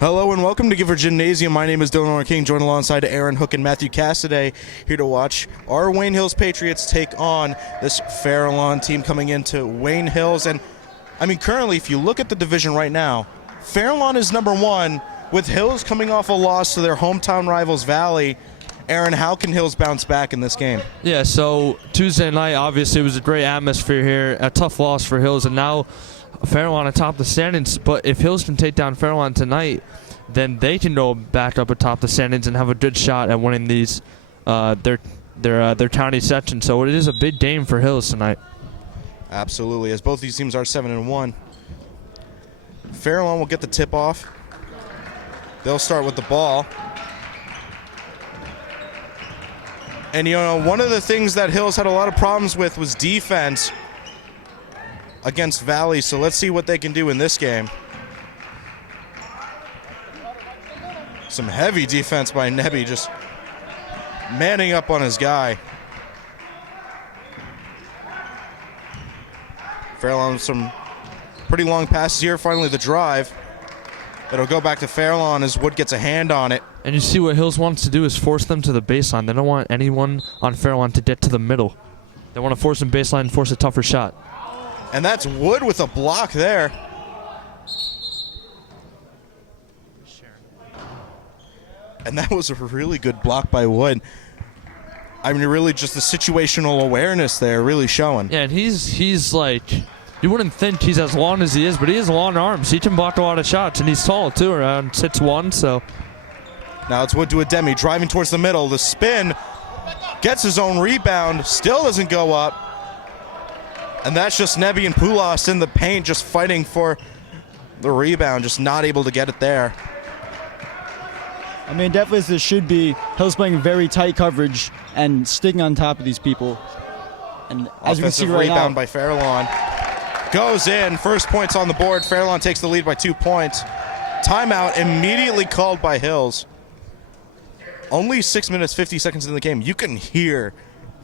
Hello and welcome to Gifford Gymnasium. My name is Dylan Orren King, joined alongside Aaron Hook and Matthew Cassaday, here to watch our Wayne Hills Patriots take on this Farallon team coming into Wayne Hills. And I mean, currently, if you look at the division right now, Farallon is number one, with Hills coming off a loss to their hometown rivals Valley. Aaron, how can Hills bounce back in this game? Yeah, so Tuesday night, obviously, was a great atmosphere here. A tough loss for Hills, and now Farallon atop the standings. But if Hills can take down Farallon tonight, then they can go back up atop the standings and have a good shot at winning these their county section. So it is a big game for Hills tonight. Absolutely, as both these teams are 7-1. Farallon will get the tip off. They'll start with the ball. And, you know, one of the things that Hills had a lot of problems with was defense against Valley, so let's see what they can do in this game. Some heavy defense by Nebby, just manning up on his guy. Farallon, some pretty long passes here. Finally the drive. It'll go back to Farallon as Wood gets a hand on it. And you see what Hills wants to do is force them to the baseline. They don't want anyone on Farallon to get to the middle. They want to force them baseline and force a tougher shot. And that's Wood with a block there. And that was a really good block by Wood. I mean, really just the situational awareness there really showing. Yeah, and he's like, you wouldn't think he's as long as he is, but he has long arms. He can block a lot of shots, and he's tall too, around 6'1", so. Now it's Wood to Ademi, driving towards the middle. The spin, gets his own rebound, still doesn't go up. And that's just Nebby and Poulos in the paint, just fighting for the rebound, just not able to get it there. I mean, definitely this should be Hills playing very tight coverage and sticking on top of these people. And as we can see right now, rebound by Farallon. Goes in, first points on the board. Farallon takes the lead by 2 points. Timeout immediately called by Hills. Only 6 minutes, 50 seconds in the game. You can hear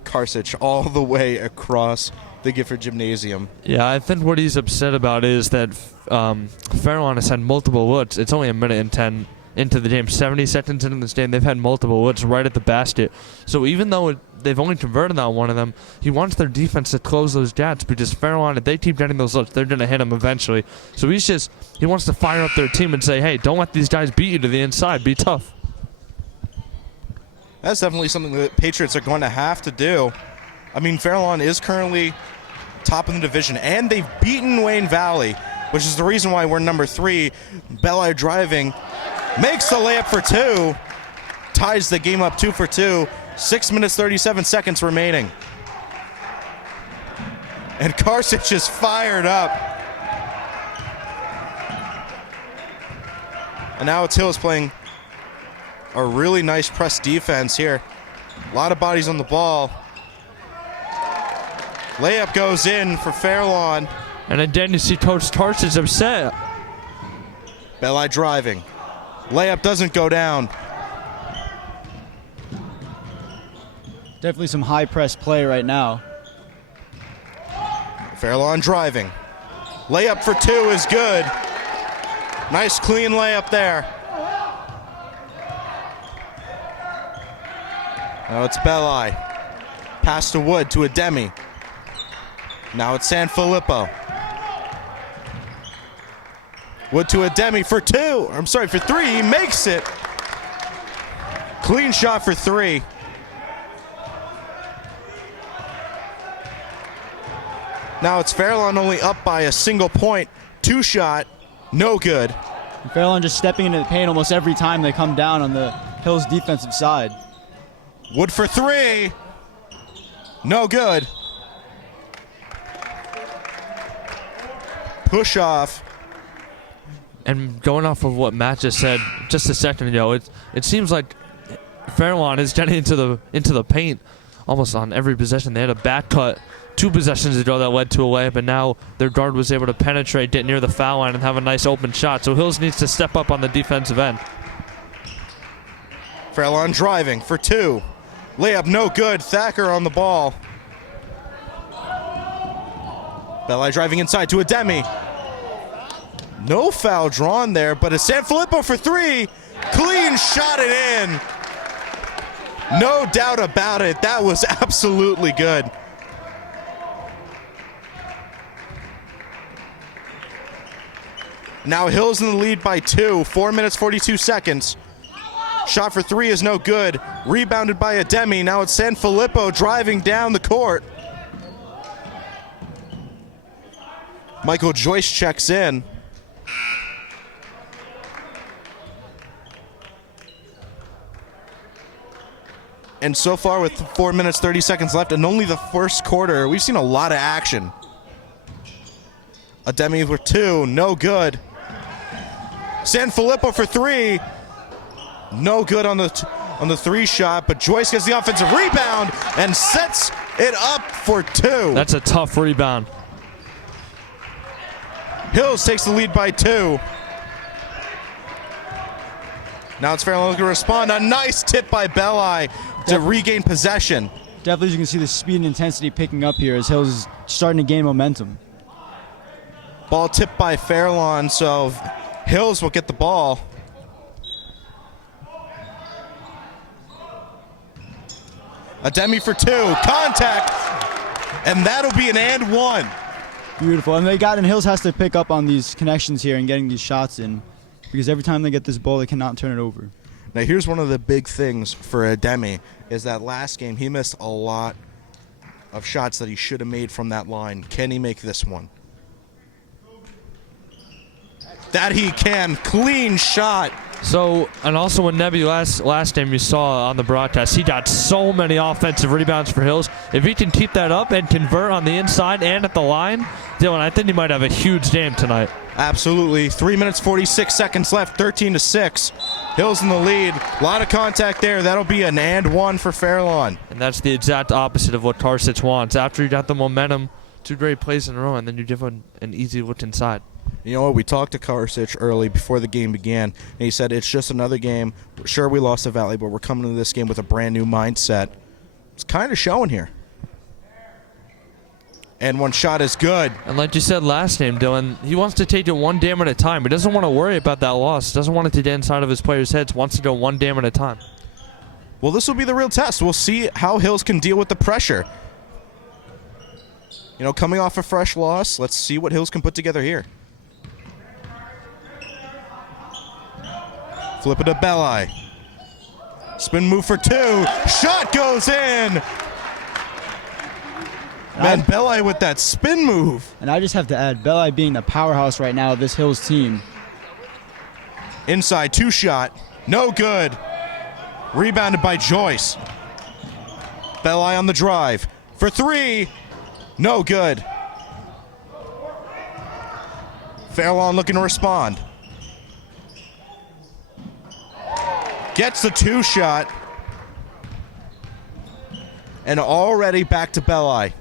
Karsich all the way across the Gifford Gymnasium. Yeah, I think what he's upset about is that Farallon has had multiple looks. It's only a minute and 10 into the game. 70 seconds into this game, they've had multiple looks right at the basket. So even though they've only converted on one of them, he wants their defense to close those gaps, because Farallon, if they keep getting those looks, they're going to hit him eventually. So he wants to fire up their team and say, hey, don't let these guys beat you to the inside. Be tough. That's definitely something that Patriots are going to have to do. I mean, Farallon is currently top in the division, and they've beaten Wayne Valley, which is the reason why we're number 3. Belli driving, makes the layup for 2, ties the game up 2 for 2. 6 minutes, 37 seconds remaining. And Karsich is fired up. And now it's Hills playing a really nice press defense here. A lot of bodies on the ball. Layup goes in for Farallon. And then you see Coach Tarsis upset. Belli driving. Layup doesn't go down. definitely some high press play right now. Farallon driving. Layup for 2 is good. Nice clean layup there. Now it's Belli. Pass to Wood to Ademi. Now it's Sanfilippo. Wood to Ademi for 2. I'm sorry, for 3. He makes it. Clean shot for 3. Now it's Farallon only up by a single point. 2 shot, no good. And Farallon just stepping into the paint almost every time they come down on the Hills defensive side. Wood for 3. No good. Push off. And going off of what Matt just said just a second ago, it seems like Farallon is getting into the paint almost on every possession. They had a back cut 2 possessions ago that led to a layup, and now their guard was able to penetrate, get near the foul line, and have a nice open shot. So Hills needs to step up on the defensive end. Farallon driving for 2. Layup no good. Thacker on the ball. Belli driving inside to Ademi. No foul drawn there, but it's Sanfilippo for three. Clean shot it in. No doubt about it. That was absolutely good. Now Hills in the lead by 2. 4 minutes, 42 seconds. Shot for three is no good. Rebounded by Ademi. Now it's Sanfilippo driving down the court. Michael Joyce checks in. And so far with 4 minutes, 30 seconds left and only the first quarter, we've seen a lot of action. Ademi for two, no good. Sanfilippo for three, no good on the three shot, but Joyce gets the offensive rebound and sets it up for two. That's a tough rebound. Hills takes the lead by 2. Now it's Fairlawn looking to respond. A nice tip by Belli to regain possession. Definitely you can see the speed and intensity picking up here as Hills is starting to gain momentum. Ball tipped by Fairlawn, so Hills will get the ball. Ademi for two, contact, and that'll be an and one. Beautiful, and Hills has to pick up on these connections here and getting these shots in, because every time they get this ball, they cannot turn it over. Now here's one of the big things for Ademi, is that last game he missed a lot of shots that he should have made from that line. Can he make this one? That he can. Clean shot. So, and also when Nebby last game you saw on the broadcast, he got so many offensive rebounds for Hills. If he can keep that up and convert on the inside and at the line, Dylan, I think he might have a huge game tonight. Absolutely. 3 minutes, 46 seconds left, 13-6. Hills in the lead. A lot of contact there. That'll be an and one for Fairlawn. And that's the exact opposite of what Karsic wants. After you got the momentum, 2 great plays in a row, and then you give an easy look inside. You know what? We talked to Karsic early before the game began, and he said it's just another game. Sure, we lost to Valley, but we're coming to this game with a brand-new mindset. It's kind of showing here. And one shot is good. And like you said last game, Dylan, he wants to take it one game at a time. He doesn't want to worry about that loss. Doesn't want it to get inside of his players' heads. Wants to go one game at a time. Well, this will be the real test. We'll see how Hills can deal with the pressure. You know, coming off a fresh loss, let's see what Hills can put together here. Flip it to Belli. Spin move for two. Shot goes in. Man, Belli with that spin move. And I just have to add, Belli being the powerhouse right now of this Hills team. Inside, two shot. No good. Rebounded by Joyce. Belli on the drive. For three. No good. Fairlawn looking to respond. Gets the two shot. And already back to Belli.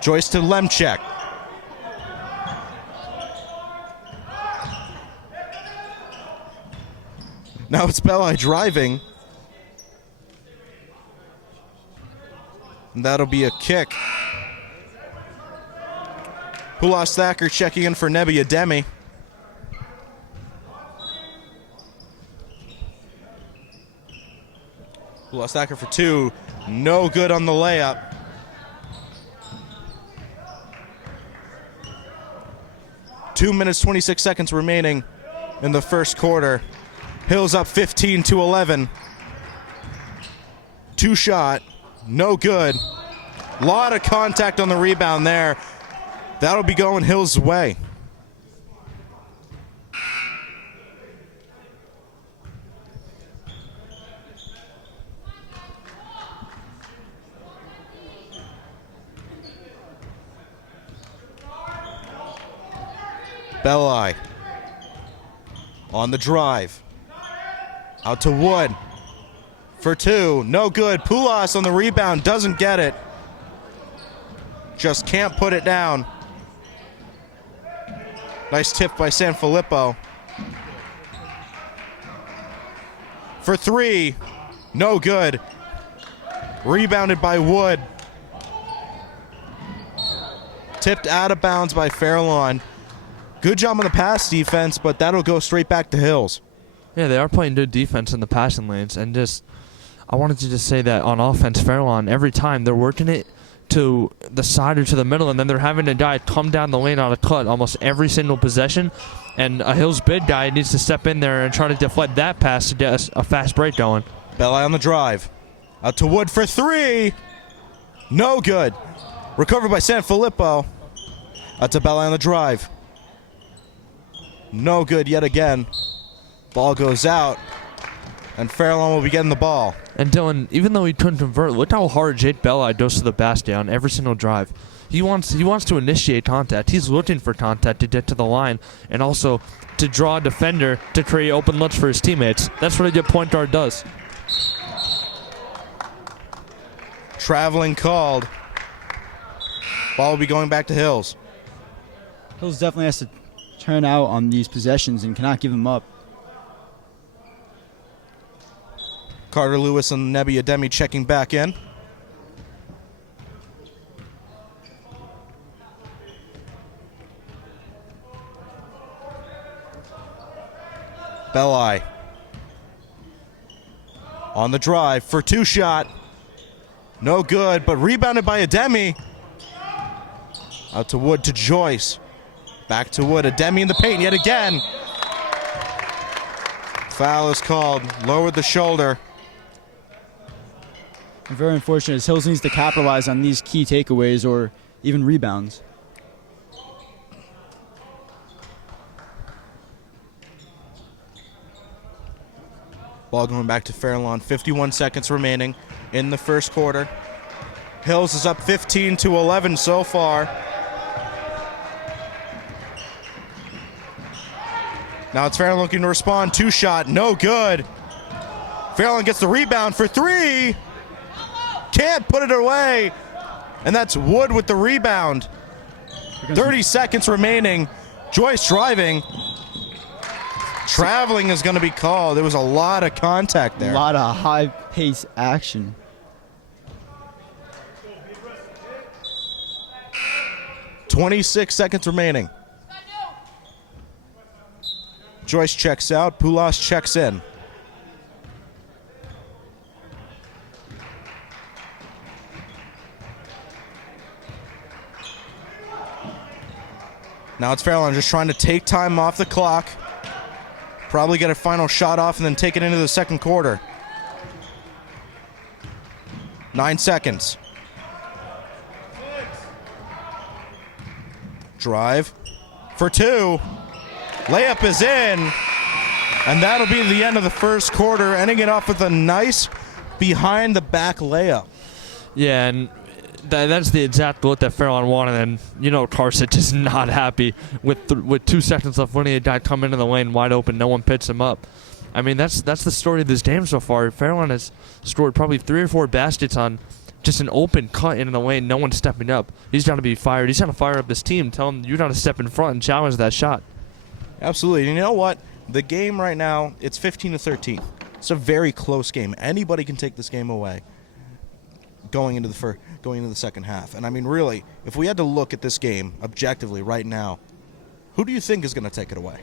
Joyce to Lemchek. Now it's Belli driving. And that'll be a kick. Pulos Thacker checking in for Nebi Ademi. Pulos Thacker for two. No good on the layup. 2 minutes, 26 seconds remaining in the first quarter. Hills up 15-11. Two shot. No good. Lot of contact on the rebound there. That'll be going Hills' way. Belli on the drive. Out to Wood for two. No good. Pulos on the rebound. Doesn't get it. Just can't put it down. Nice tip by Sanfilippo. For three. No good. Rebounded by Wood. Tipped out of bounds by Fairlawn. Good job on the pass defense, but that'll go straight back to Hills. Yeah, they are playing good defense in the passing lanes. And I wanted to just say that on offense, Fairlawn, every time they're working it to the side or to the middle, and then they're having a guy come down the lane on a cut almost every single possession. And a Hills bid guy needs to step in there and try to deflect that pass to get a fast break going. Belli on the drive. Out to Wood for three. No good. Recovered by Sanfilippo. Out to Belli on the drive. No good yet again. Ball goes out. And Fairlawn will be getting the ball. And Dylan, even though he couldn't convert, look how hard Jake Belli goes to the basket on every single drive. He wants to initiate contact. He's looking for contact to get to the line and also to draw a defender to create open looks for his teammates. That's what a good point guard does. Traveling called. Ball will be going back to Hills. Hills definitely has to turn out on these possessions and cannot give them up. Carter Lewis and Nebi Ademi checking back in. Belli on the drive for two shot. No good, but rebounded by Ademi. Out to Wood to Joyce. Back to Wood. Ademi in the paint yet again. Foul is called. Lowered the shoulder. And very unfortunate as Hills needs to capitalize on these key takeaways or even rebounds. Ball going back to Fairlawn. 51 seconds remaining in the first quarter. Hills is up 15-11 so far. Now it's Fairlawn looking to respond. Two shot, no good. Fairlawn gets the rebound for three. Can't put it away. And that's Wood with the rebound. 30 seconds remaining. Joyce driving. Traveling is going to be called. There was a lot of contact there. A lot of high-paced action. .26 seconds remaining. Joyce checks out. Poulos checks in. Now it's Fairlawn just trying to take time off the clock. Probably get a final shot off and then take it into the second quarter. 9 seconds. Drive for two. Layup is in. And that'll be the end of the first quarter, ending it off with a nice behind-the-back layup. Yeah, and that's the exact look that Fairlawn wanted, and Carson is not happy with 2 seconds left when he had died come into the lane wide open. No one picks him up. I mean, that's the story of this game so far. Fairlawn has scored probably 3 or 4 baskets on just an open cut into the lane. No one's stepping up. He's got to be fired. He's got to fire up his team. Tell him you got to step in front and challenge that shot. Absolutely. And you know what? The game right now, it's 15-13. It's a very close game. Anybody can take this game away going into the second half. And I mean, really, if we had to look at this game objectively right now, who do you think is going to take it away?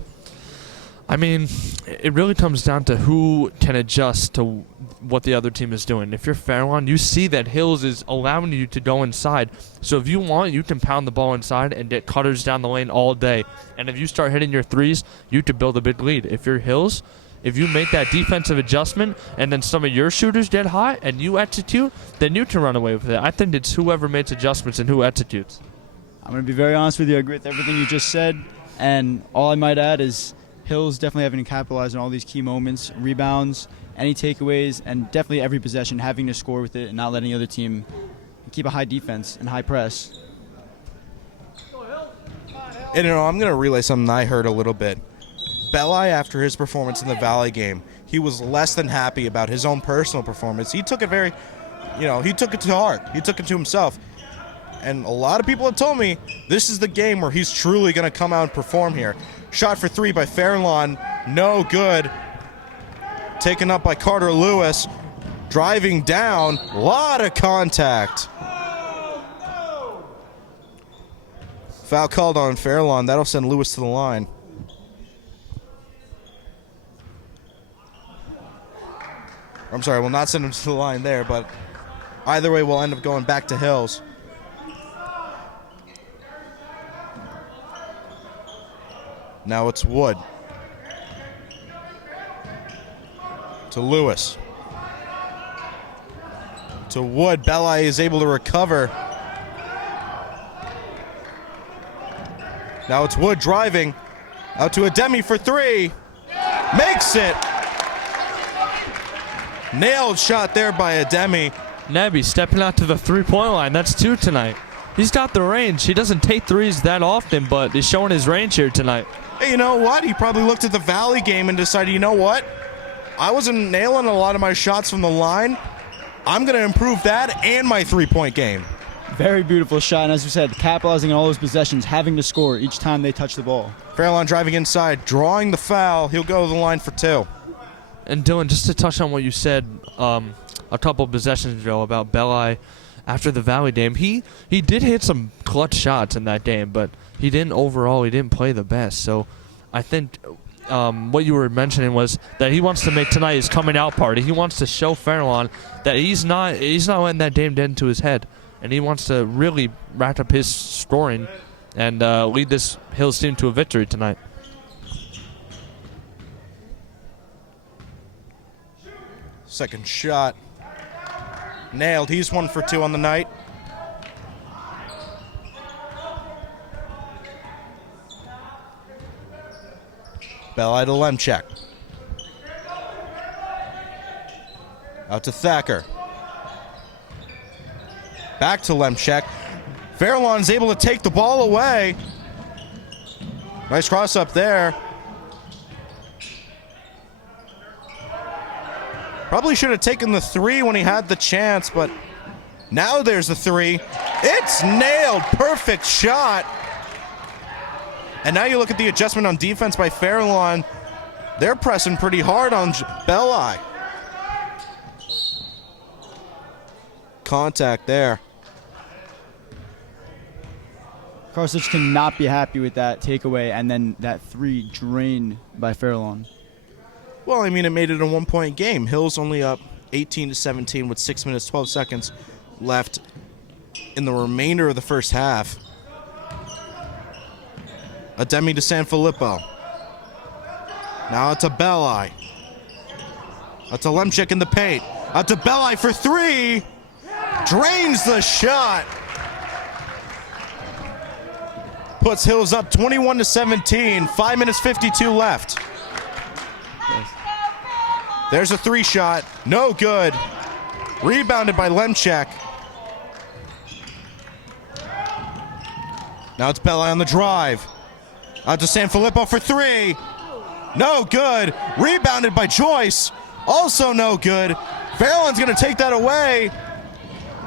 I mean, it really comes down to who can adjust to what the other team is doing. If you're Fairlawn, you see that Hills is allowing you to go inside. So if you want, you can pound the ball inside and get cutters down the lane all day. And if you start hitting your threes, you could build a big lead. If you're Hills, if you make that defensive adjustment and then some of your shooters get hot and you execute, then you can run away with it. I think it's whoever makes adjustments and who executes. I'm going to be very honest with you. I agree with everything you just said. And all I might add is Hills definitely having to capitalize on all these key moments, rebounds, any takeaways, and definitely every possession having to score with it and not letting the other team keep a high defense and high press. And I'm going to relay something I heard a little bit. Belli, after his performance in the Valley game, he was less than happy about his own personal performance. He took it he took it to heart. He took it to himself. And a lot of people have told me this is the game where he's truly going to come out and perform here. Shot for three by Fairlawn, no good. Taken up by Carter Lewis. Driving down, a lot of contact. Foul called on Fairlawn. That'll send Lewis to the line. I'm sorry, we'll not send him to the line there, but either way, we'll end up going back to Hills. Now it's Wood. To Lewis. To Wood. Belli is able to recover. Now it's Wood driving. Out to Ademi for three. Makes it. Nailed shot there by Ademi. Nebby stepping out to the three-point line. That's 2 tonight. He's got the range. He doesn't take threes that often, but he's showing his range here tonight. Hey, you know what? He probably looked at the Valley game and decided, you know what? I wasn't nailing a lot of my shots from the line. I'm going to improve that and my three-point game. Very beautiful shot, and as you said, capitalizing on all those possessions, having to score each time they touch the ball. Fairlawn driving inside, drawing the foul. He'll go to the line for 2. And Dylan, just to touch on what you said a couple possessions ago about Belli after the Valley game, he did hit some clutch shots in that game, but he didn't play the best. So I think what you were mentioning was that he wants to make tonight his coming out party. He wants to show Fairlawn that he's not letting that game get into his head, and he wants to really rack up his scoring and lead this Hills team to a victory tonight. Second shot. Nailed. He's 1 for 2 on the night. Belli to Lemchek. Out to Thacker. Back to Lemchek. Fairlawn's able to take the ball away. Nice cross up there. Probably should have taken the 3 when he had the chance, but now there's the 3. It's nailed. Perfect shot. And now you look at the adjustment on defense by Fairlawn. They're pressing pretty hard on Belli. Contact there. Karsic cannot be happy with that takeaway and then that 3 drained by Fairlawn. Well, I mean, it made it a 1-point game. Hills only up 18-17 with 6 minutes, 12 seconds left in the remainder of the first half. Ademi to Sanfilippo. Now it's to Belli. Out to Lemchek in the paint. Out to Belli for 3. Drains the shot. Puts Hills up 21-17. 5 minutes, 52 left. There's a 3 shot. No good. Rebounded by Lemchek. Now it's Belli on the drive. Out to Sanfilippo for 3. No good. Rebounded by Joyce. Also no good. Fairlawn's going to take that away.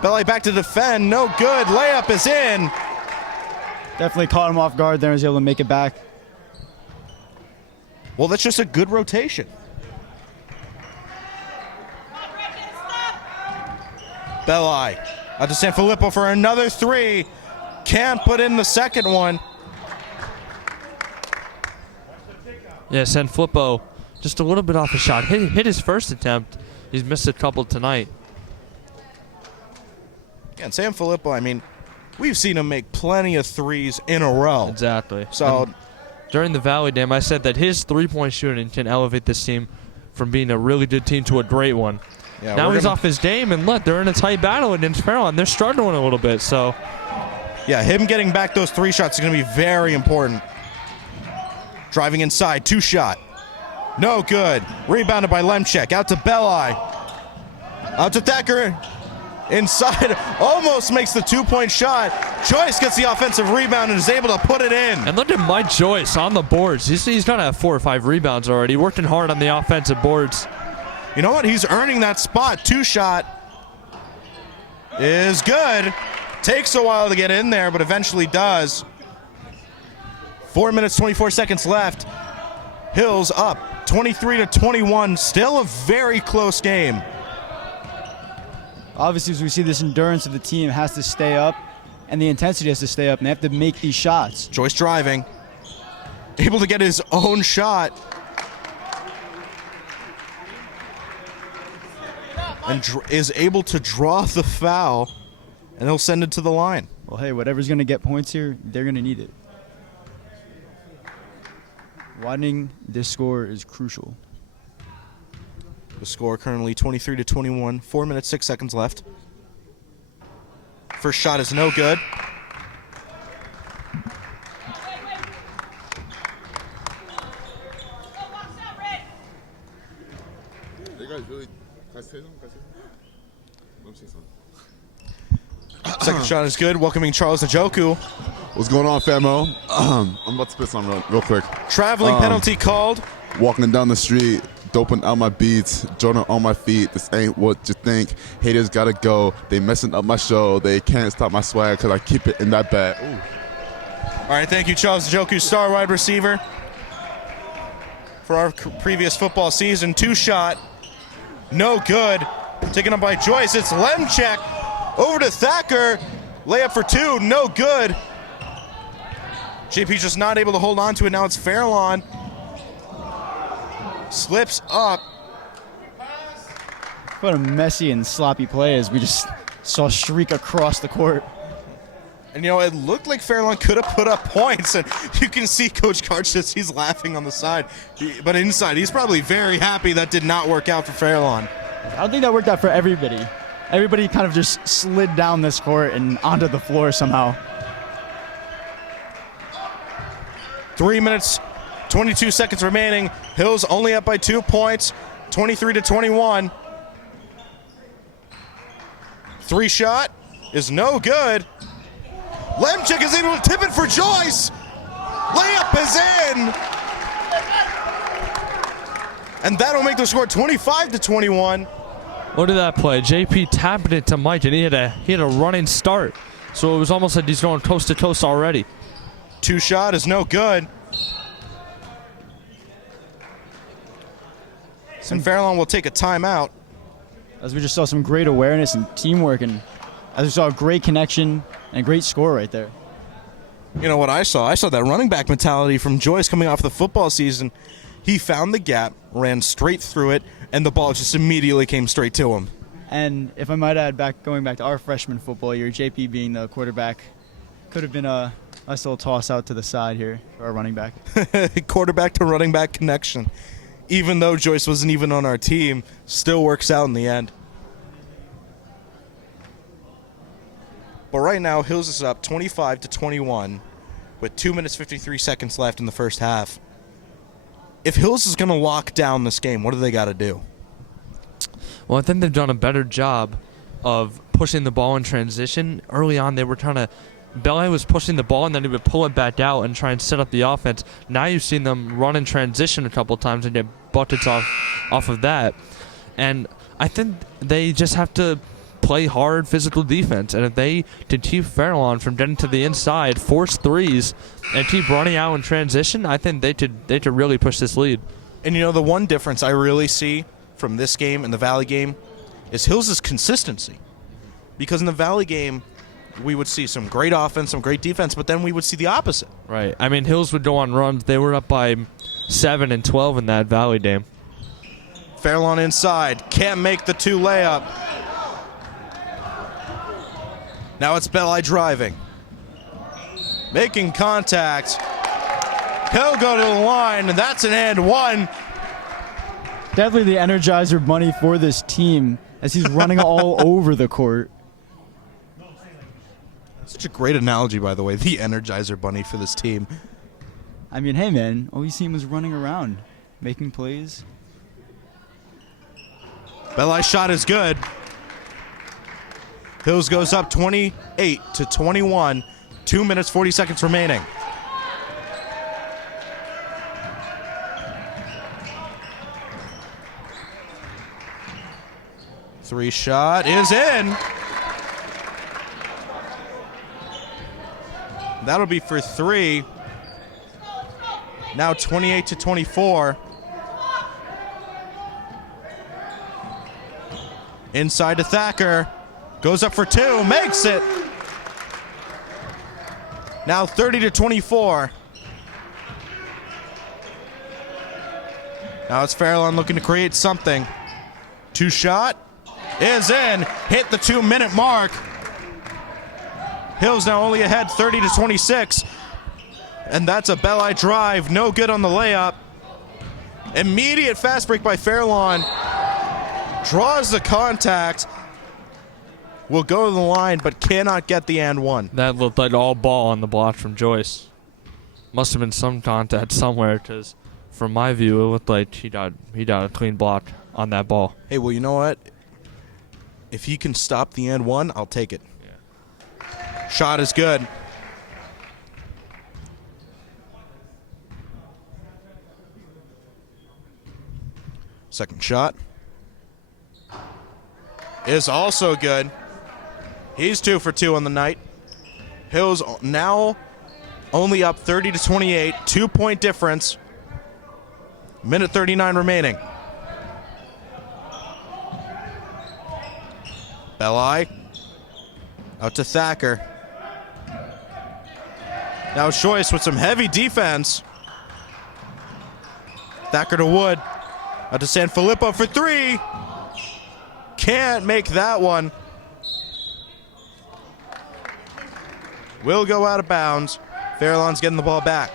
Belli back to defend. No good. Layup is in. Definitely caught him off guard there and was able to make it back. Well, that's just a good rotation. Belli out to Sanfilippo for another 3. Can't put in the second one. Yeah, Sanfilippo just a little bit off the shot. Hit his first attempt. He's missed a couple tonight. Yeah, and Sanfilippo, I mean, we've seen him make plenty of 3s in a row. Exactly. So and during the Valley game, I said that his three-point shooting can elevate this team from being a really good team to a great one. yeah, Now he's off his game, and look, they're in a tight battle against Fairlawn. They're struggling a little bit, so. Yeah, him getting back those 3 shots is going to be very important. Driving inside, 2 shot. No good. Rebounded by Lemchek. Out to Belli. Out to Thacker. Inside. Almost makes the 2-point shot. Joyce gets the offensive rebound and is able to put it in. And look at Mike Joyce on the boards. He's going to have 4 or 5 rebounds already. Working hard on the offensive boards. You know what? He's earning that spot. 2 shot is good. Takes a while to get in there, but eventually does. 4 minutes, 24 seconds left. Hills up 23-21. Still a very close game. Obviously, as we see this endurance of the team has to stay up, and the intensity has to stay up, and they have to make these shots. Joyce driving. Able to get his own shot. And is able to draw the foul, and he'll send it to the line. Well, hey, whatever's going to get points here, they're going to need it. Widening this score is crucial. The score currently 23-21, 4 minutes, 6 seconds left. First shot is no good. You guys really, can I say something? Let me say something. Second shot is good, welcoming Charles Njoku. What's going on, famo? I'm about to spit something real quick. Traveling penalty called. Walking down the street, doping out my beats, Jordan on my feet. This ain't what you think. Haters gotta go. They messing up my show. They can't stop my swag because I keep it in that bag. Ooh. All right, thank you, Charles Njoku, star wide receiver for our previous football season. 2-shot, no good. Taken up by Joyce. It's Lemchek over to Thacker. Layup for 2, no good. JP's just not able to hold on to it. Now it's Fairlawn. Slips up. What a messy and sloppy play as we just saw streak across the court. And, you know, it looked like Fairlawn could have put up points. And you can see Coach Karchitz, he's laughing on the side. But inside, he's probably very happy that did not work out for Fairlawn. I don't think that worked out for everybody. Everybody kind of just slid down this court and onto the floor somehow. 3 minutes, 22 seconds remaining. Hills only up by 2 points, 23-21. 3-shot is no good. Lemchek is able to tip it for Joyce. Layup is in. And that'll make the score 25-21. Look at that play. JP tapped it to Mike, and he had a running start. So it was almost like he's going toast to toast already. 2-shot is no good. And Fairlawn will take a timeout. As we just saw some great awareness and teamwork, and as we saw a great connection and a great score right there. You know what I saw? I saw that running back mentality from Joyce coming off the football season. He found the gap, ran straight through it, and the ball just immediately came straight to him. And if I might add, going back to our freshman football year, JP being the quarterback, could have been a nice little toss out to the side here for our running back. Quarterback to running back connection. Even though Joyce wasn't even on our team, still works out in the end. But right now, Hills is up 25-21 with 2 minutes 53 seconds left in the first half. If Hills is going to lock down this game, what do they got to do? Well, I think they've done a better job of pushing the ball in transition. Early on, they were trying to Belay was pushing the ball, and then he would pull it back out and try and set up the offense. Now you've seen them run in transition a couple times and get buckets off of that. And I think they just have to play hard physical defense. And if they can keep Fairlawn from getting to the inside, force threes, and keep running out in transition, I think they could really push this lead. And, you know, the one difference I really see from this game and the Valley game is Hills' consistency. Because in the Valley game, we would see some great offense, some great defense, but then we would see the opposite. Right. I mean, Hills would go on runs. They were up by 7 and 12 in that Valley game. Fairlawn inside. Can't make the 2 layup. Now it's Belay driving. Making contact. He'll go to the line, and that's an and one. Definitely the Energizer Bunny for this team as he's running all over the court. Such a great analogy, by the way, the Energizer Bunny for this team. I mean, hey, man, all you seen was running around, making plays. Belay's shot is good. Hills goes up 28-21. 2 minutes, 40 seconds remaining. Three shot is in. That'll be for 3. Now 28-24. Inside to Thacker. Goes up for 2. Makes it. Now 30-24. Now it's Farallon looking to create something. Two-shot is in. Hit the 2-minute mark. Hills now only ahead 30-26. And that's a Belli drive. No good on the layup. Immediate fast break by Farallon. Draws the contact. Will go to the line, but cannot get the and one. That looked like all ball on the block from Joyce. Must have been some contact somewhere, because from my view, it looked like he got a clean block on that ball. Hey, well, you know what? If he can stop the and one, I'll take it. Yeah. Shot is good. Second shot is also good. He's 2 for 2 on the night. Hills now only up 30-28, 2-point difference. Minute 39 remaining. Belli out to Thacker. Now Joyce with some heavy defense. Thacker to Wood. Out to Sanfilippo for 3. Can't make that one. Will go out of bounds. Farallon's getting the ball back.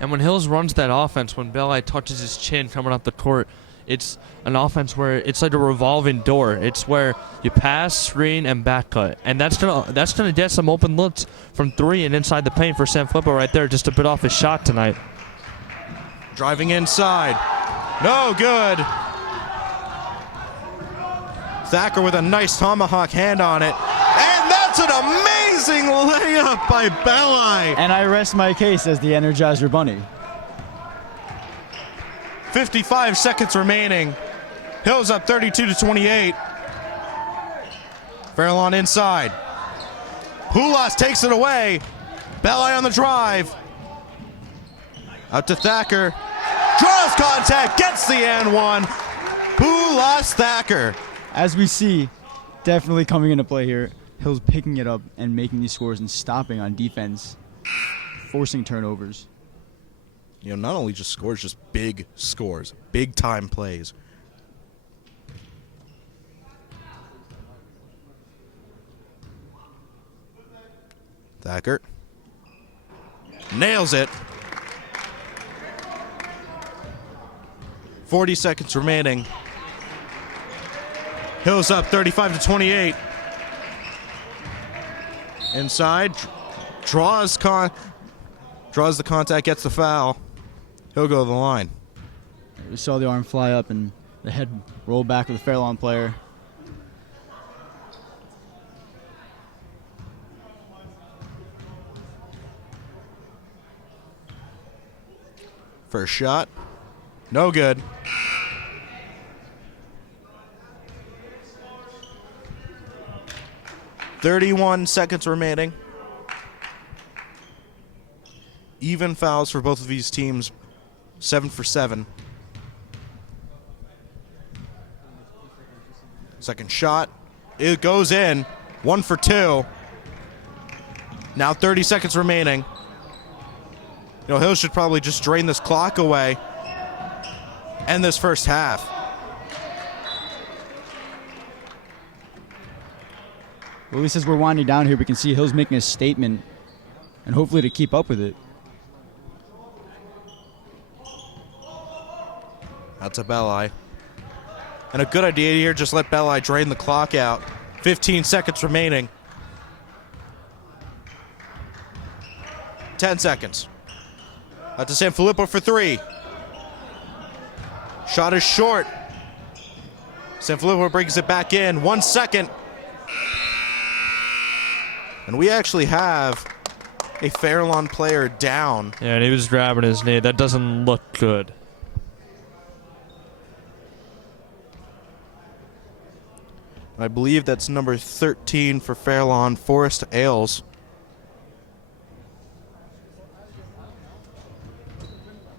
And when Hills runs that offense, when Belli touches his chin coming up the court, it's an offense where it's like a revolving door. It's where you pass, screen, and back cut. And that's gonna get some open looks from 3 and inside the paint for Sanfilippo right there, just a bit off his shot tonight. Driving inside. No good. Thacker with a nice tomahawk hand on it. And that's an amazing layup by Belli. And I rest my case as the Energizer Bunny. 55 seconds remaining. Hills up 32-28. Farallon inside. Pulas takes it away. Belli on the drive. Out to Thacker. Draws contact, gets the and one. Pulas Thacker. As we see, definitely coming into play here. Hills picking it up and making these scores and stopping on defense, forcing turnovers. You know, not only just scores, big time plays. Thacker nails it. 40 seconds remaining. Hills up 35-28. Inside, draws the contact, gets the foul. He'll go to the line. We saw the arm fly up and the head roll back with the Farallon player. First shot, no good. .31 seconds remaining. Even fouls for both of these teams, 7 for 7. Second shot, it goes in, 1 for 2. Now 30 seconds remaining. You know, Hills should probably just drain this clock away. End this first half. Well, at least as we're winding down here, we can see Hills making a statement and hopefully to keep up with it. That's a Belli. And a good idea here, just let Belli drain the clock out. 15 seconds remaining. 10 seconds. Out to Sanfilippo for 3. Shot is short. Sanfilippo brings it back in. 1 second. And we actually have a Farallon player down. Yeah, and he was grabbing his knee. That doesn't look good. I believe that's number 13 for Farallon, Forrest Ailes.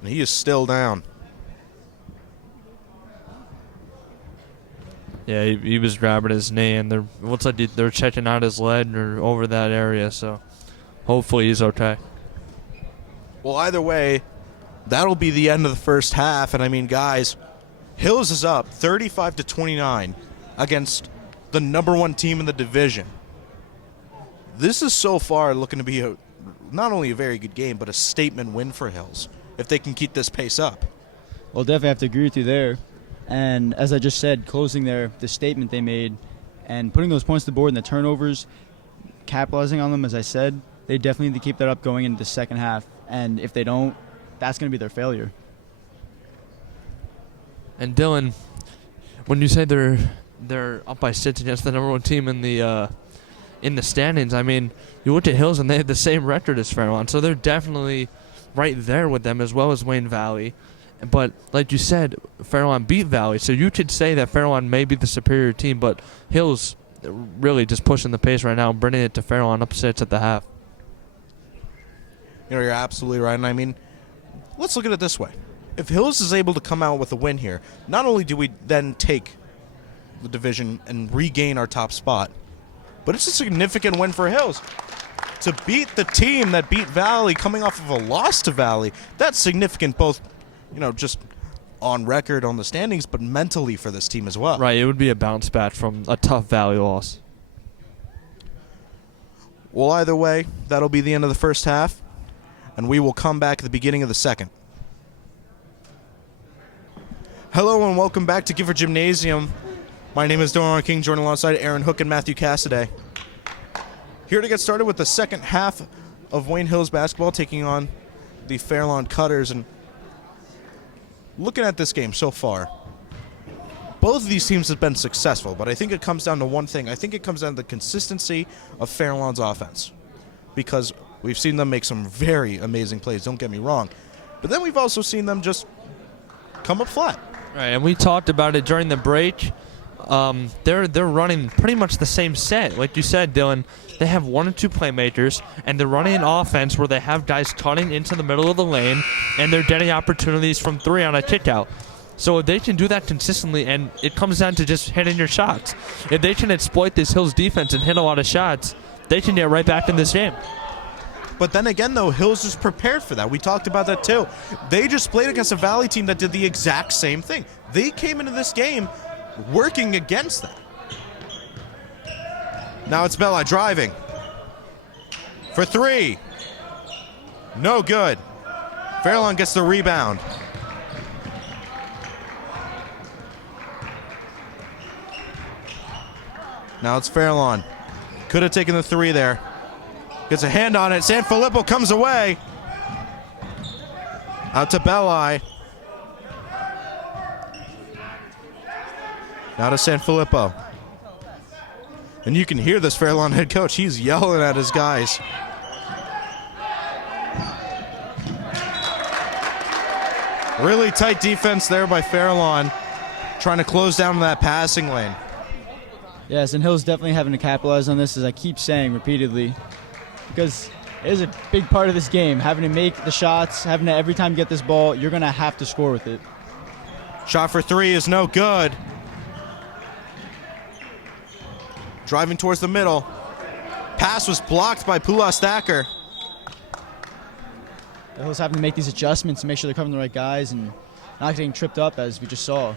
And he is still down. Yeah, he was grabbing his knee, and looks like they're checking out his leg or over that area, so hopefully he's okay. Well, either way, that'll be the end of the first half. And I mean, guys, Hills is up 35-29 against the number 1 team in the division. This is so far looking to be not only a very good game, but a statement win for Hills if they can keep this pace up. Well, definitely have to agree with you there. And as I just said, closing the statement they made and putting those points to the board and the turnovers, capitalizing on them, as I said, they definitely need to keep that up going into the second half. And if they don't, that's going to be their failure. And Dylan, when you say they're up by 6 against the number 1 team in the standings, I mean, you look at Hills and they have the same record as Fairlawn, so they're definitely right there with them as well as Wayne Valley. But like you said, Fairlawn beat Valley, so you could say that Fairlawn may be the superior team, but Hills really just pushing the pace right now and bringing it to Fairlawn up 6 at the half. You know, you're absolutely right. And I mean, let's look at it this way. If Hills is able to come out with a win here, not only do we then take the division and regain our top spot, but it's a significant win for Hills. To beat the team that beat Valley coming off of a loss to Valley, that's significant both, you know, just on record on the standings, but mentally for this team as well. Right, it would be a bounce back from a tough Valley loss. Well, either way, that'll be the end of the first half, and we will come back at the beginning of the second. Hello and welcome back to Gifford Gymnasium. My name is Orren King, joined alongside Aaron Hook and Matthew Cassaday. Here to get started with the second half of Wayne Hills basketball, taking on the Fairlawn Cutters. And looking at this game so far, both of these teams have been successful, but I think it comes down to one thing. I think it comes down to the consistency of Fairlawn's offense, because we've seen them make some very amazing plays, don't get me wrong, but then we've also seen them just come up flat. Right, and we talked about it during the break. They're running pretty much the same set. Like you said, Dylan, they have 1 or 2 playmakers, and they're running an offense where they have guys cutting into the middle of the lane, and they're getting opportunities from 3 on a kickout. So if they can do that consistently, and it comes down to just hitting your shots. If they can exploit this Hills defense and hit a lot of shots, they can get right back in this game. But then again, though, Hills is prepared for that. We talked about that, too. They just played against a Valley team that did the exact same thing. They came into this game working against that. Now it's Belli driving. For 3. No good. Fairlawn gets the rebound. Now it's Fairlawn. Could have taken the 3 there. Gets a hand on it. Sanfilippo comes away. Out to Belli. Now to Sanfilippo. And you can hear this Fairlawn head coach. He's yelling at his guys. Really tight defense there by Fairlawn, trying to close down that passing lane. Yes, and Hill's definitely having to capitalize on this, as I keep saying repeatedly, because it is a big part of this game. Having to make the shots, having to every time you get this ball, you're going to have to score with it. Shot for 3 is no good. Driving towards the middle. Pass was blocked by Pula Stacker. Hill's having to make these adjustments to make sure they're covering the right guys and not getting tripped up, as we just saw.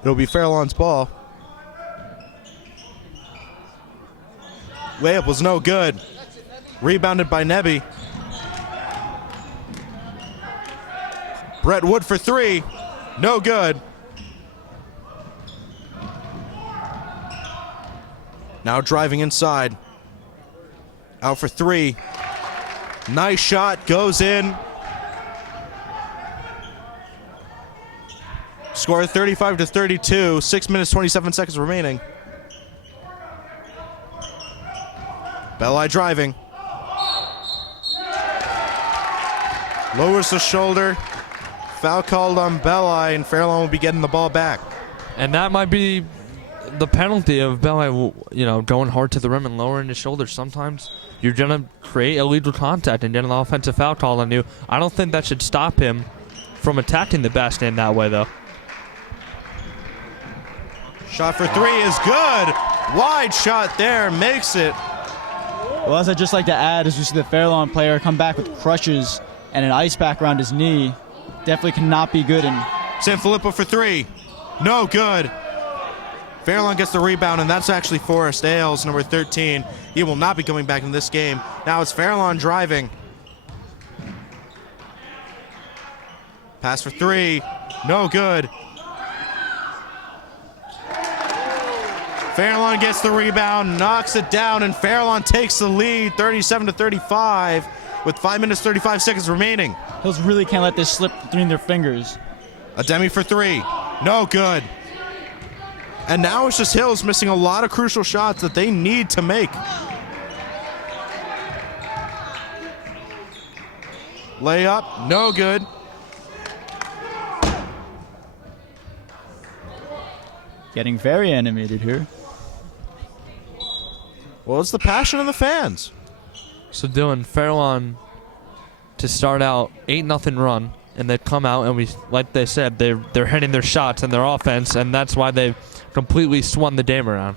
It'll be Fairlawn's ball. Layup was no good. Rebounded by Nebby. Brett Wood for 3. No good. Now driving inside. Out for 3. Nice shot. Goes in. Score 35-32. 6 minutes, 27 seconds remaining. Belli driving. Lowers the shoulder. Foul called on Belli, and Fairlawn will be getting the ball back. And that might be the penalty of Belli, going hard to the rim and lowering his shoulder. Sometimes you're going to create illegal contact and get an offensive foul call on you. I don't think that should stop him from attacking the basket in that way, though. Shot for 3 is good. Wide shot there, makes it. Well, as I'd just like to add, is we see the Fairlawn player come back with crutches and an ice pack around his knee. Definitely cannot be good. And Sanfilippo for three. No good. Fairlawn gets the rebound, and that's actually Forrest Ailes, number 13. He will not be coming back in this game. Now it's Fairlawn driving. Pass for three. No good. Fairlawn gets the rebound, knocks it down, and Fairlawn takes the lead, 37-35, with 5 minutes 35 seconds remaining. Hills really can't let this slip between their fingers. Ademi for three. No good. And now it's just Hills missing a lot of crucial shots that they need to make. Layup, no good. Getting very animated here. Well, it's the passion of the fans. So Dylan, Fairlawn to start out 8-0 run, and they come out and like they said, they're hitting their shots and their offense, and that's why they've completely swung the game around.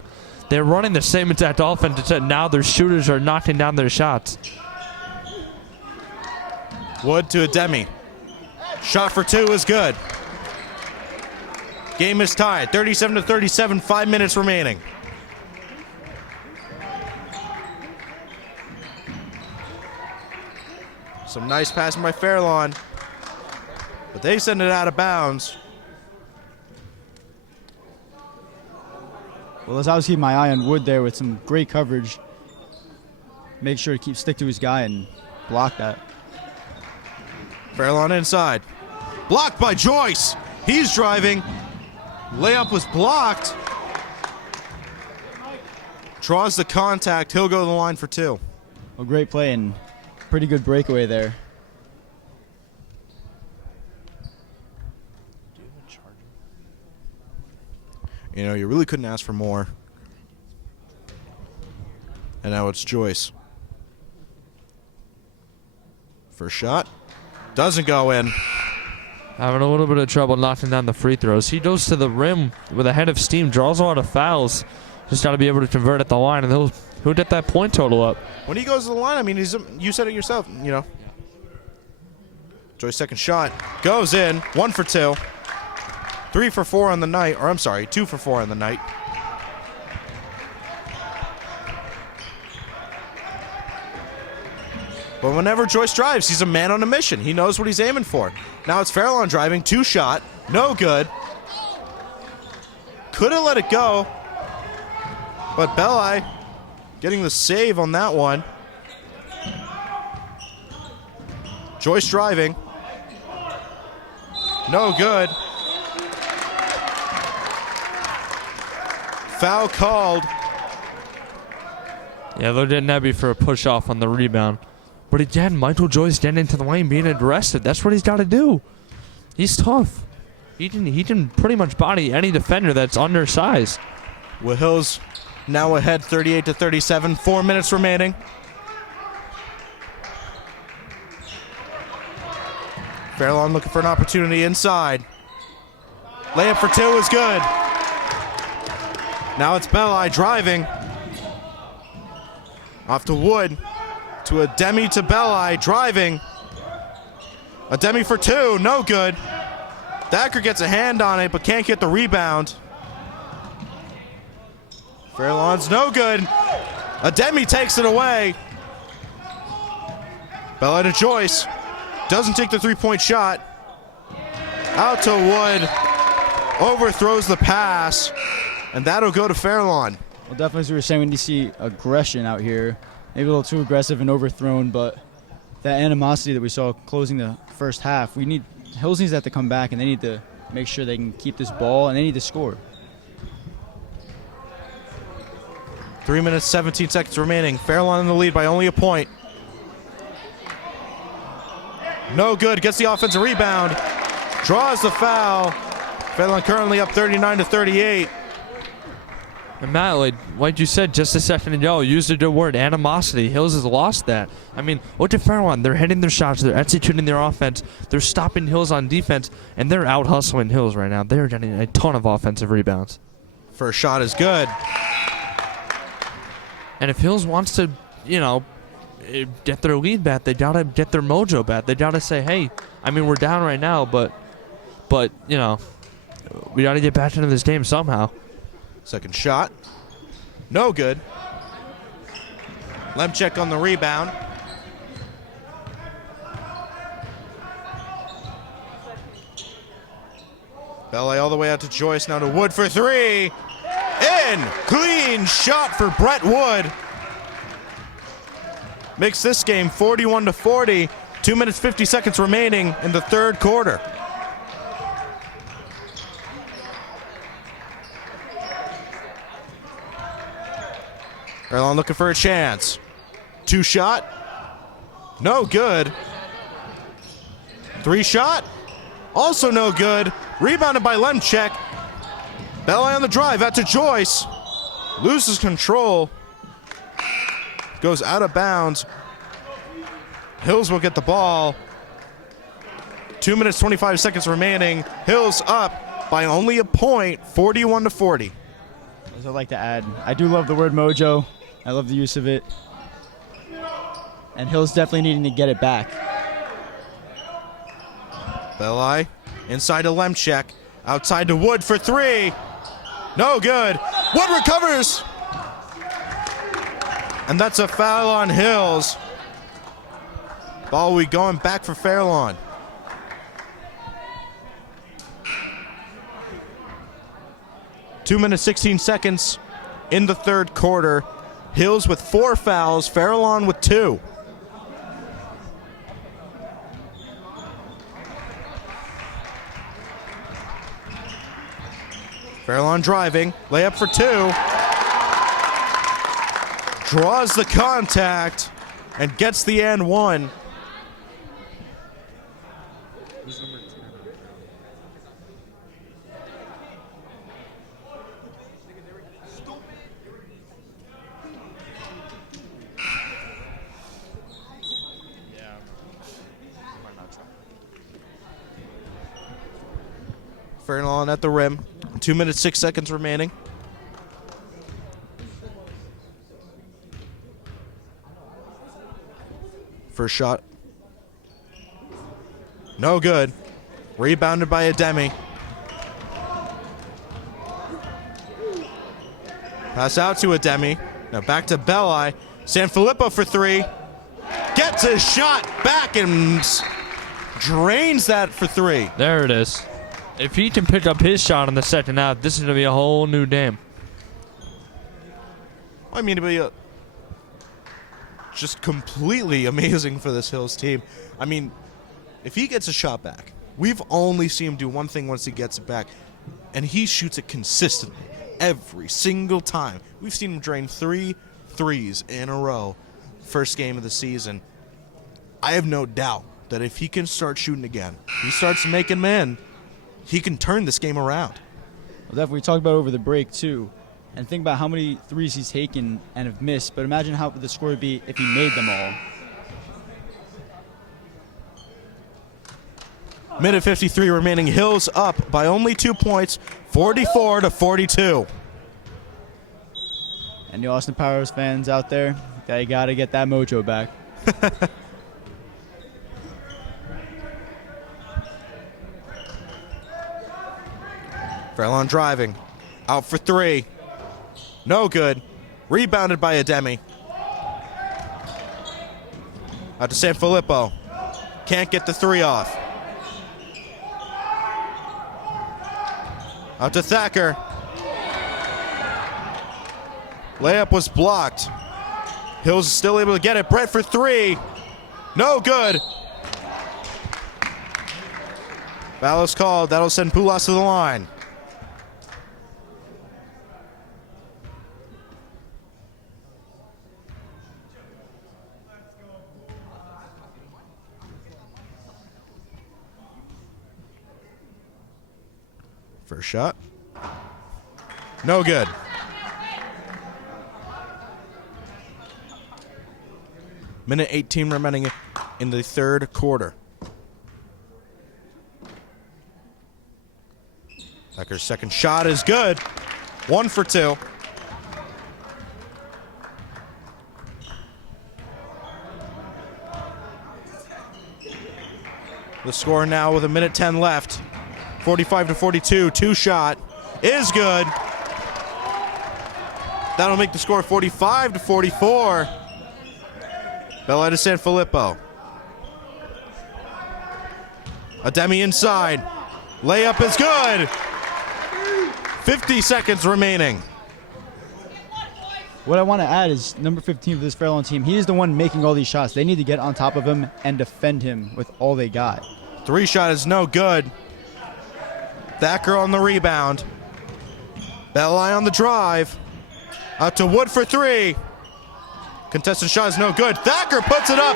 They're running the same exact offense, except now their shooters are knocking down their shots. Wood to Ademi. Shot for two is good. Game is tied, 37-37, 5 minutes remaining. Some nice passing by Fairlawn, but they send it out of bounds. Well, let's obviously keep my eye on Wood there with some great coverage. Make sure to stick to his guy and block that. Fairlawn inside. Blocked by Joyce. He's driving. Layup was blocked. Draws the contact. He'll go to the line for two. A great play and pretty good breakaway there. You know, you really couldn't ask for more. And now it's Joyce. First shot. Doesn't go in. Having a little bit of trouble knocking down the free throws. He goes to the rim with a head of steam, draws a lot of fouls. Just got to be able to convert at the line, and he'll get that point total up. When he goes to the line, I mean, you said it yourself, you know. Joy's second shot goes in. 1 for 2. 3 for 4 on the night. Or I'm sorry, 2 for 4 on the night. But whenever Joyce drives, he's a man on a mission. He knows what he's aiming for. Now it's Fairlawn driving. 2 shot. No good. Could have let it go. But Belli getting the save on that one. Joyce driving. No good. Foul called. Yeah, they're getting heavy for a push-off on the rebound. But again, Michael Joyce getting into the lane, being aggressive. That's what he's got to do. He's tough. He can pretty much body any defender that's undersized. With Hills now ahead 38-37. 4 minutes remaining. Fairlawn looking for an opportunity inside. Layup for 2 is good. Now it's Belli driving. Off to Wood. To Ademi to Belli driving. Ademi for 2, no good. Thacker gets a hand on it but can't get the rebound. Fairlawn's no good. Ademi takes it away. Belli to Joyce. Doesn't take the 3-point shot. Out to Wood. Overthrows the pass. And that'll go to Fairlawn. Well, definitely, as we were saying, we need to see aggression out here. Maybe a little too aggressive and overthrown, but that animosity that we saw closing the first half, Hills needs that to come back, and they need to make sure they can keep this ball, and they need to score. 3 minutes, 17 seconds remaining. Fairlawn in the lead by only a point. No good. Gets the offensive rebound. Draws the foul. Fairlawn currently up 39-38. And Matt, like you said just a second ago, used a good word, animosity. Hills has lost that. I mean, look at Fairlawn. They're hitting their shots. They're executing their offense. They're stopping Hills on defense, and they're out-hustling Hills right now. They're getting a ton of offensive rebounds. First shot is good. And if Hills wants to, get their lead back, they gotta get their mojo back. They gotta say, hey, I mean, we're down right now, but we gotta get back into this game somehow. Second shot. No good. Lemchek on the rebound. Belay all the way out to Joyce, now to Wood for three. In! Clean shot for Brett Wood. Makes this game 41-40. 2 minutes, 50 seconds remaining in the third quarter. Fairlawn looking for a chance. Two shot. No good. Three shot. Also no good. Rebounded by Lemchek. Belay on the drive out to Joyce. Loses control. Goes out of bounds. Hills will get the ball. 2 minutes, 25 seconds remaining. Hills up by only a point, 41-40. As I'd like to add, I do love the word mojo. I love the use of it. And Hills definitely needing to get it back. Belay inside to Lemchek. Outside to Wood for three. No good. Wood recovers. And that's a foul on Hills. Ball will be going back for Fairlawn. Two minutes, 16 seconds in the third quarter. Hills with 4 fouls, Fairlawn with 2. Fairlawn driving, layup for 2. Draws the contact and gets the and one. Fairlawn at the rim. 2 minutes, 6 seconds remaining. First shot. No good. Rebounded by Ademi. Pass out to Ademi. Now back to Belay. Sanfilippo for 3. Gets his shot back and drains that for 3. There it is. If he can pick up his shot in the second half, this is going to be a whole new game. I mean, it'll be just completely amazing for this Hills team. I mean, if he gets a shot back, we've only seen him do one thing once he gets it back, and he shoots it consistently every single time. We've seen him drain 3 threes in a row first game of the season. I have no doubt that if he can start shooting again, he starts making men, he can turn this game around. Well, definitely, we talked about over the break, too. And think about how many threes he's taken and have missed. But imagine how the score would be if he made them all. Minute 53 remaining. Hills up by only 2 points, 44-42. And the Austin Powers fans out there, they got to get that mojo back. Fairlawn driving. Out for 3. No good. Rebounded by Ademi. Out to Sanfilippo. Can't get the 3 off. Out to Thacker. Layup was blocked. Hills is still able to get it. Brett for 3. No good. Foul is called. That'll send Pulas to the line. First shot. No good. Minute 18 remaining in the third quarter. Tucker's second shot is good. 1 for 2. The score now with 1:10 left. 45-42, two-shot is good. That'll make the score 45-44. Bella to Sanfilippo. Ademi inside. Layup is good. 50 seconds remaining. What I want to add is number 15 for this Fairlawn team. He is the one making all these shots. They need to get on top of him and defend him with all they got. Three-shot is no good. Thacker on the rebound. Belli on the drive. Out to Wood for three. Contested shot is no good. Thacker puts it up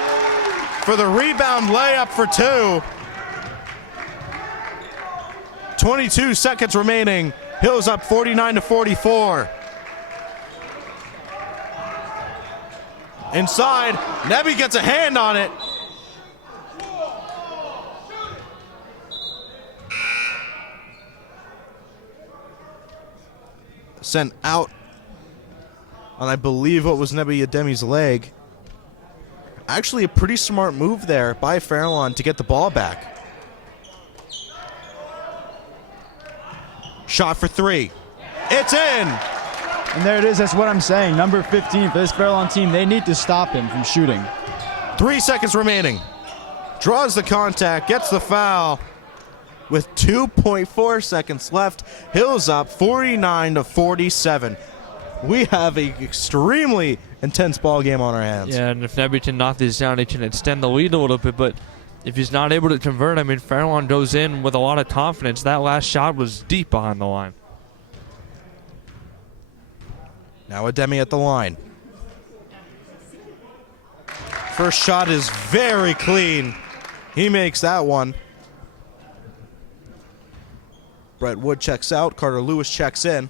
for the rebound layup for two. 22 seconds remaining. Hills up 49-44. Inside, Nebby gets a hand on it. Sent out on, I believe, what was Nebby Ademi's leg. Actually, a pretty smart move there by Fairlawn to get the ball back. Shot for three. It's in. And there it is. That's what I'm saying. Number 15 for this Fairlawn team, they need to stop him from shooting. 3 seconds remaining. Draws the contact, gets the foul. With 2.4 seconds left, Hills up 49-47. We have an extremely intense ball game on our hands. Yeah, and if Nebby can knock these down, he can extend the lead a little bit. But if he's not able to convert, I mean, Fairlawn goes in with a lot of confidence. That last shot was deep behind the line. Now Ademi at the line. First shot is very clean. He makes that one. Brett Wood checks out. Carter Lewis checks in.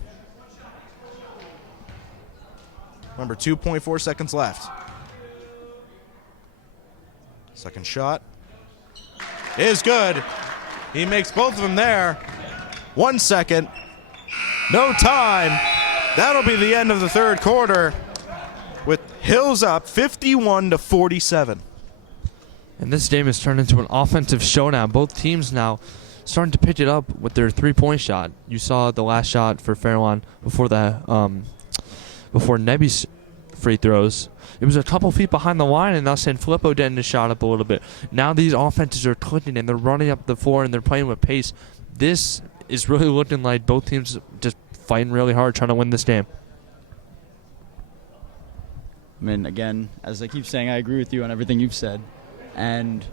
Remember, 2.4 seconds left. Second shot is good. He makes both of them there. 1 second. No time. That'll be the end of the third quarter with Hills up 51-47. And this game has turned into an offensive showdown. Both teams now starting to pick it up with their three-point shot. You saw the last shot for Fairlawn before Nebby's free throws. It was a couple feet behind the line, and now Sanfilippo getting the shot up a little bit. Now these offenses are clicking, and they're running up the floor, and they're playing with pace. This is really looking like both teams just fighting really hard trying to win this game. I mean, again, as I keep saying, I agree with you on everything you've said. And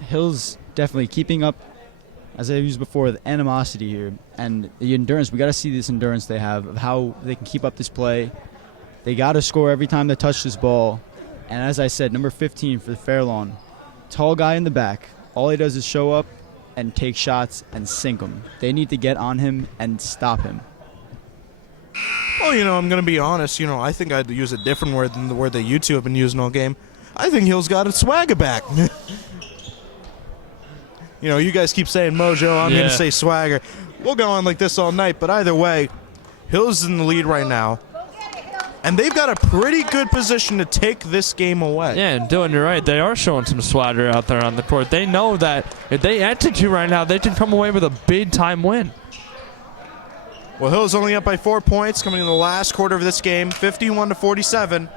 Hills definitely keeping up, as I used before, the animosity here and the endurance. We got to see this endurance they have of how they can keep up this play. They got to score every time they touch this ball. And as I said, number 15 for the Fairlawn, tall guy in the back. All he does is show up and take shots and sink them. They need to get on him and stop him. Well, I'm going to be honest. I think I'd use a different word than the word that you two have been using all game. I think Hills got its swagger back. You guys keep saying mojo. I'm going to say swagger. We'll go on like this all night, but either way, Hills is in the lead right now. And they've got a pretty good position to take this game away. Yeah, and Dylan, you're right. They are showing some swagger out there on the court. They know that if they execute right now, they can come away with a big-time win. Well, Hills only up by 4 points coming in the last quarter of this game, 51-47.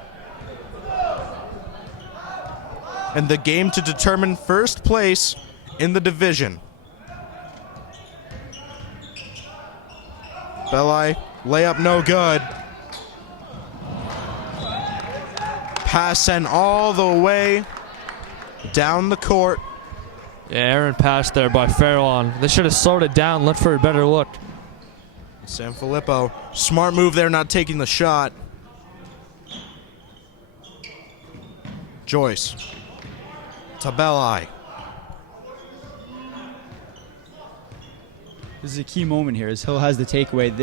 And the game to determine first place in the division. Belli, layup no good. Pass sent all the way down the court. Yeah, Aaron passed there by Fairlawn. They should have slowed it down, looked for a better look. Sanfilippo, smart move there, not taking the shot. Joyce. Tabelli. This is a key moment here as Hill has the takeaway.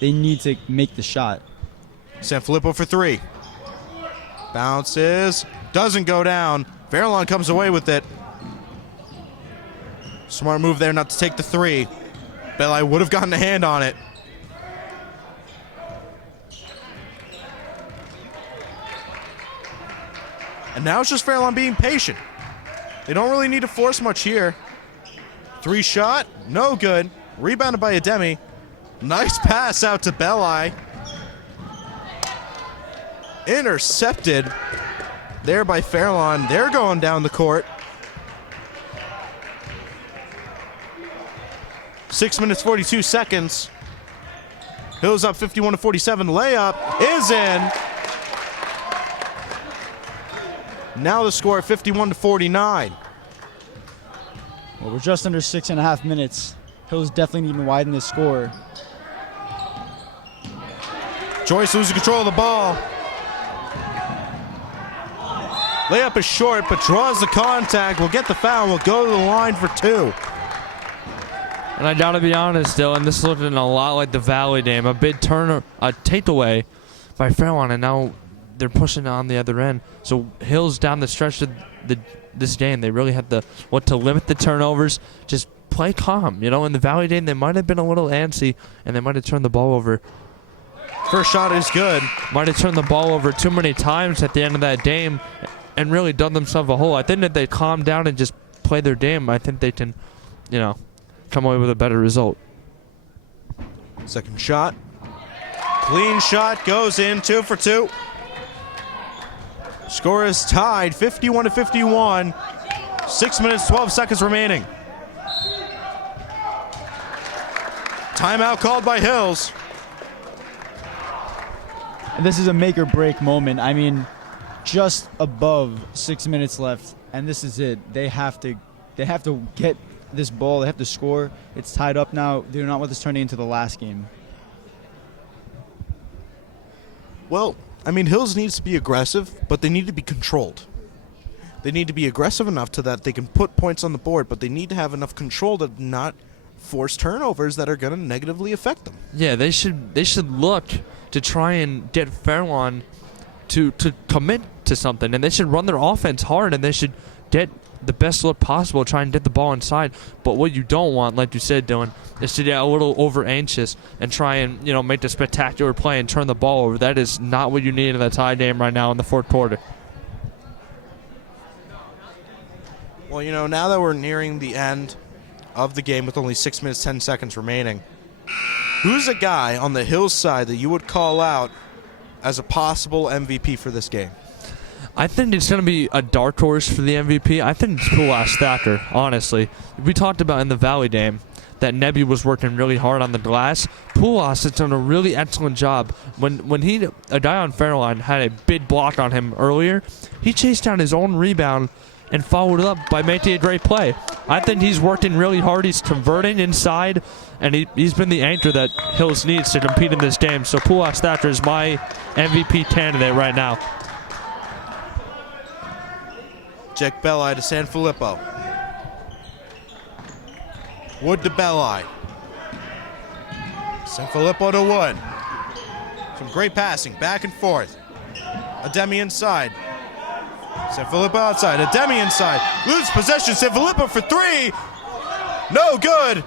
They need to make the shot. Sanfilippo for three. Bounces. Doesn't go down. Fairlawn comes away with it. Smart move there not to take the three. Belli would have gotten a hand on it. And now it's just Fairlawn being patient. They don't really need to force much here. 3 shot, no good. Rebounded by Ademi. Nice pass out to Belli. Intercepted there by Fairlawn. They're going down the court. 6 minutes, 42 seconds. Hills up 51-47. Layup is in. Now the score 51-49. Well, we're just under 6.5 minutes. Hills definitely need to widen this score. Joyce losing control of the ball. Layup is short, but draws the contact. Will get the foul. Will go to the line for 2. And I gotta be honest, Dylan, this is looking a lot like the Valley game. A big turn, a takeaway by Fairlawn, and now they're pushing on the other end. So Hills down the stretch of this game, they really had to limit the turnovers, just play calm. You know, in the Valley game, they might have been a little antsy, and they might have turned the ball over. First shot is good. Might have turned the ball over too many times at the end of that game and really done themselves a hole. I think that they calm down and just play their game, I think they can, you know, come away with a better result. Second shot. Clean shot goes in, 2 for 2. Score is tied, 51-51. 6 minutes, 12 seconds remaining. Timeout called by Hills. And this is a make or break moment. I mean, just above 6 minutes left, and this is it. They have to get this ball. They have to score. It's tied up now. They do not want this turning into the last game. Well, I mean, Hills needs to be aggressive, but they need to be controlled. They need to be aggressive enough to that they can put points on the board, but they need to have enough control to not force turnovers that are going to negatively affect them. Yeah, they should look to try and get Fairlawn to commit to something, and they should run their offense hard, and they should get the best look possible, try and get the ball inside. But what you don't want, like you said, Dylan, is to get a little over anxious and try and, you know, make the spectacular play and turn the ball over. That is not what you need in the tie game right now in the fourth quarter. Well, you know, now that we're nearing the end of the game with only 6 minutes, 10 seconds remaining, who's a guy on the Hills side that you would call out as a possible MVP for this game? I think it's going to be a dark horse for the MVP. I think it's Prooduced Thacker, honestly. We talked about in the Valley game that Nebby was working really hard on the glass. Prooduced has done a really excellent job. When a guy on Fairlawn had a big block on him earlier, he chased down his own rebound and followed up by making a great play. I think he's working really hard. He's converting inside, and he's been the anchor that Hills needs to compete in this game. So Prooduced Thacker is my MVP candidate right now. Jack Belli to Sanfilippo. Wood to Belli. Sanfilippo to Wood. Some great passing, back and forth. Ademi inside. Sanfilippo outside. Ademi inside. Loses possession. Sanfilippo for 3. No good.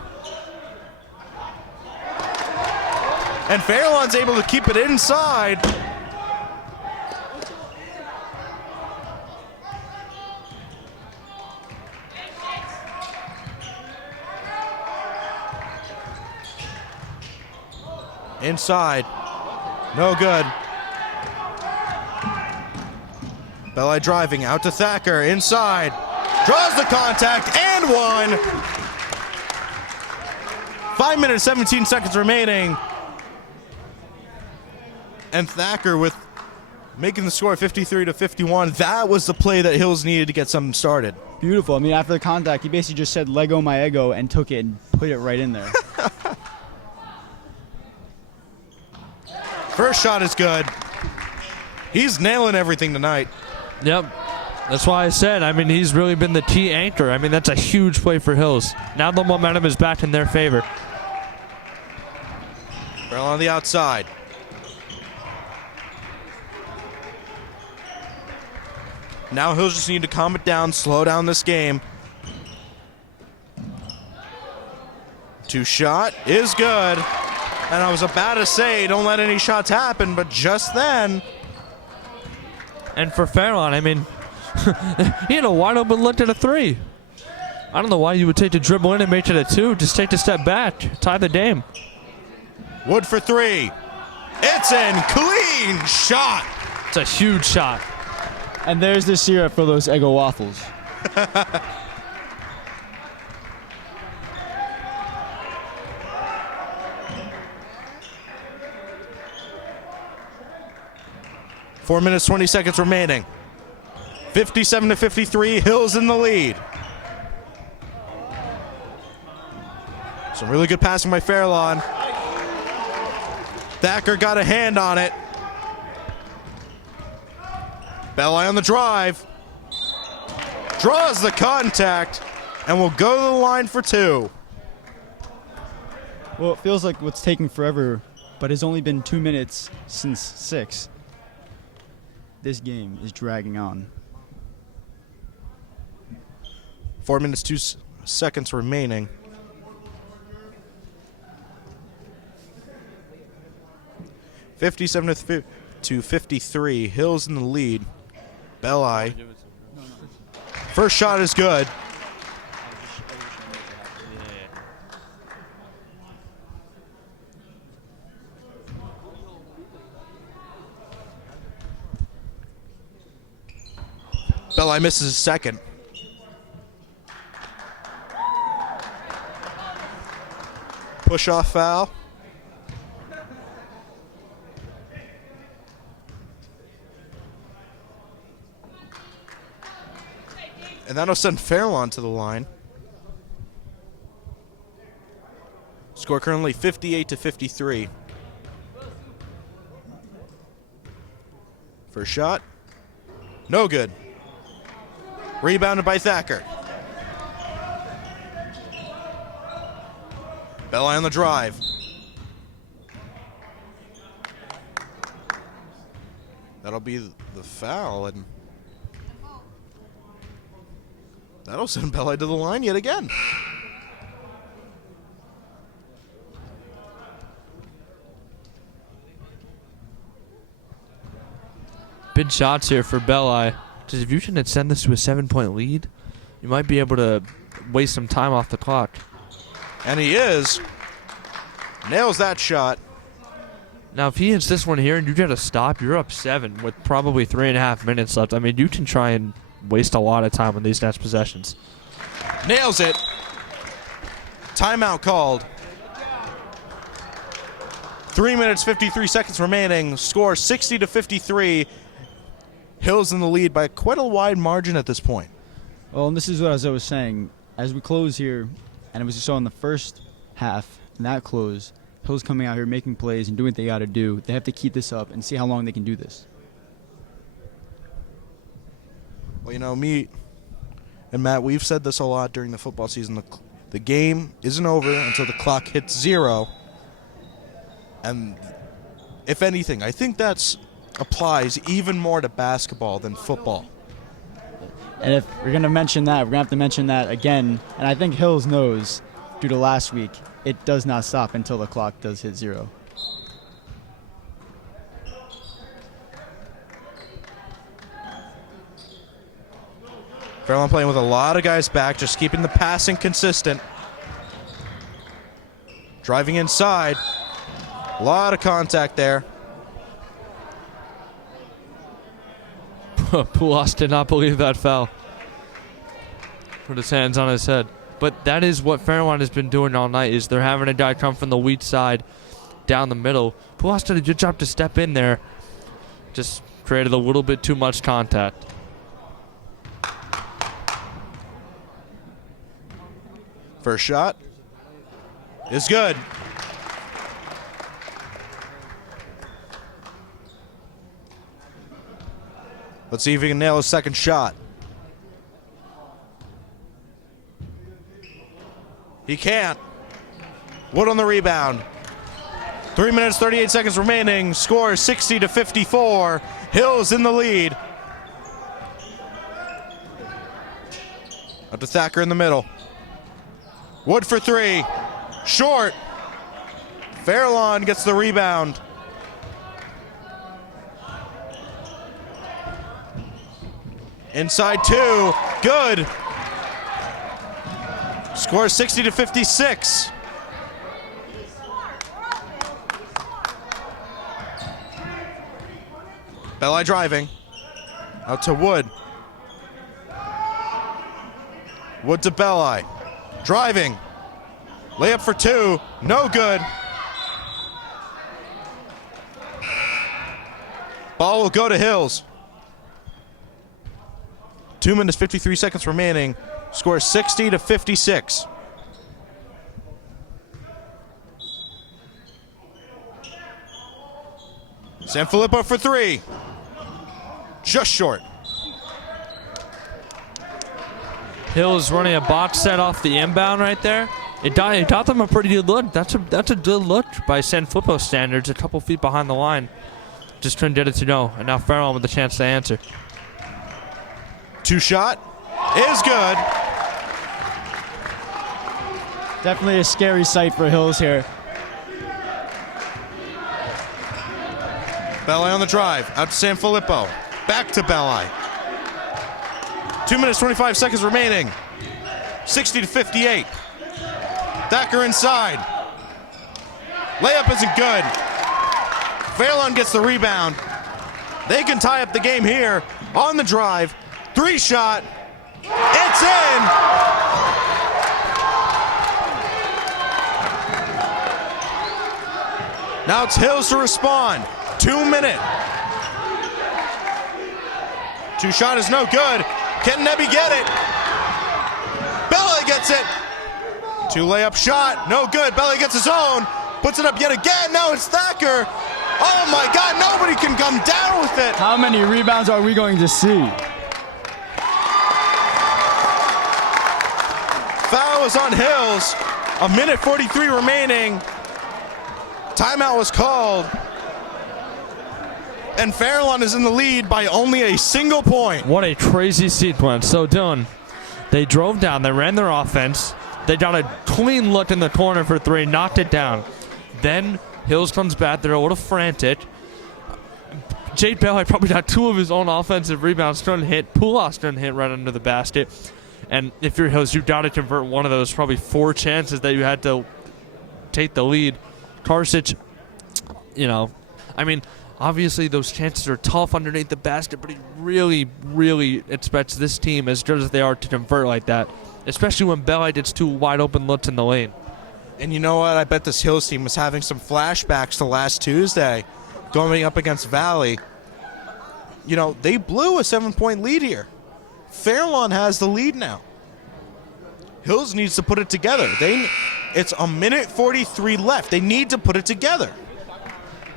And Fairlawn's able to keep it inside. Inside. No good. Belli driving out to Thacker. Inside. Draws the contact and 1. 5 minutes, 17 seconds remaining. And Thacker with making the score 53-51. That was the play that Hills needed to get something started. Beautiful. I mean, after the contact, he basically just said, "Lego my ego," and took it and put it right in there. First shot is good. He's nailing everything tonight. Yep. That's why I said, I mean, he's really been the key anchor. I mean, that's a huge play for Hills. Now the momentum is back in their favor. Barrel on the outside. Now Hills just need to calm it down, slow down this game. 2 shot is good. And I was about to say, don't let any shots happen, but just then. And for Fairlawn, I mean, he had a wide open look at a 3. I don't know why you would take the dribble in and make it a 2. Just take the step back. Tie the game. Wood for 3. It's in. Clean shot. It's a huge shot. And there's the syrup for those Eggo waffles. 4 minutes, 20 seconds remaining. 57-53, Hills in the lead. Some really good passing by Fairlawn. Thacker got a hand on it. Belli on the drive. Draws the contact and will go to the line for 2. Well, it feels like what's taking forever, but it's only been 2 minutes since 6. This game is dragging on. 4 minutes, 2 seconds remaining. (57-53). Hills in the lead. Belli. First shot is good. Belli misses his second. Push off foul. And that'll send Fairlawn to the line. Score currently 58-53. First shot. No good. Rebounded by Thacker. Belli on the drive. That'll be the foul, and that'll send Belli to the line yet again. Big shots here for Belli. Just if you can extend this to a 7-point lead, you might be able to waste some time off the clock. And he is. Nails that shot. Now, if he hits this one here and you get a stop, you're up 7 with probably 3.5 minutes left. I mean, you can try and waste a lot of time on these next possessions. Nails it. Timeout called. 3 minutes, 53 seconds remaining. Score 60-53. Hills in the lead by quite a wide margin at this point. Well, and this is what as I was saying. As we close here, and as we saw in the first half, in that close, Hills coming out here making plays and doing what they got to do. They have to keep this up and see how long they can do this. Well, you know, me and Matt, we've said this a lot during the football season. The game isn't over until the clock hits 0. And if anything, I think that's applies even more to basketball than football. And if we're going to mention that, we're going to have to mention that again. And I think Hills knows, due to last week, it does not stop until the clock does hit 0. Fairlawn playing with a lot of guys back, just keeping the passing consistent. Driving inside. A lot of contact there. Poulos did not believe that foul. Put his hands on his head. But that is what Fairlawn has been doing all night, is they're having a guy come from the weak side down the middle. Poulos did a good job to step in there. Just created a little bit too much contact. First shot is good. Let's see if he can nail his second shot. He can't. Wood on the rebound. 3 minutes, 38 seconds remaining. Score 60-54. Hills in the lead. Up to Thacker in the middle. Wood for 3. Short. Fairlawn gets the rebound. Inside 2. Good. Score 60-56. Belli driving. Out to Wood. Wood to Belli. Driving. Layup for two. No good. Ball will go to Hills. 2 minutes, 53 seconds remaining. Score 60-56. Sanfilippo for three. Just short. Hills running a box set off the inbound right there. It got them a pretty good look. That's a good look by Sanfilippo standards, a couple feet behind the line. Just couldn't get it to go. And now Farrell with the chance to answer. Two shot is good. Definitely a scary sight for Hills here. Belli on the drive. Out to Sanfilippo. Back to Belli. 2 minutes, 25 seconds remaining. 60-58. Thacker inside. Layup isn't good. Fairlawn gets the rebound. They can tie up the game here on the drive. Three shot. It's in. Now it's Hills to respond. 2 minute. Two shot is no good. Can Nebby get it? Belli gets it. Two layup shot. No good. Belli gets his own. Puts it up yet again. Now it's Thacker. Oh my God, nobody can come down with it. How many rebounds are we going to see? Foul is on Hills. A minute 43 remaining. Timeout was called. And Fairlawn is in the lead by only a single point. What a crazy sequence. So, Dylan, they drove down, they ran their offense, they got a clean look in the corner for three, knocked it down. Then Hills comes back, they're a little frantic. Jake Belli probably got two of his own offensive rebounds, couldn't hit. Poulos couldn't hit right under the basket. And if you're Hills, you've got to convert one of those probably four chances that you had to take the lead. Karsic, obviously those chances are tough underneath the basket, but he really, really expects this team, as good as they are, to convert like that, especially when Belli gets two wide open looks in the lane. And you know what? I bet this Hills team was having some flashbacks to last Tuesday going up against Valley. They blew a 7-point lead here. Fairlawn has the lead now. Hills needs to put it together. It's a minute 43 left. They need to put it together.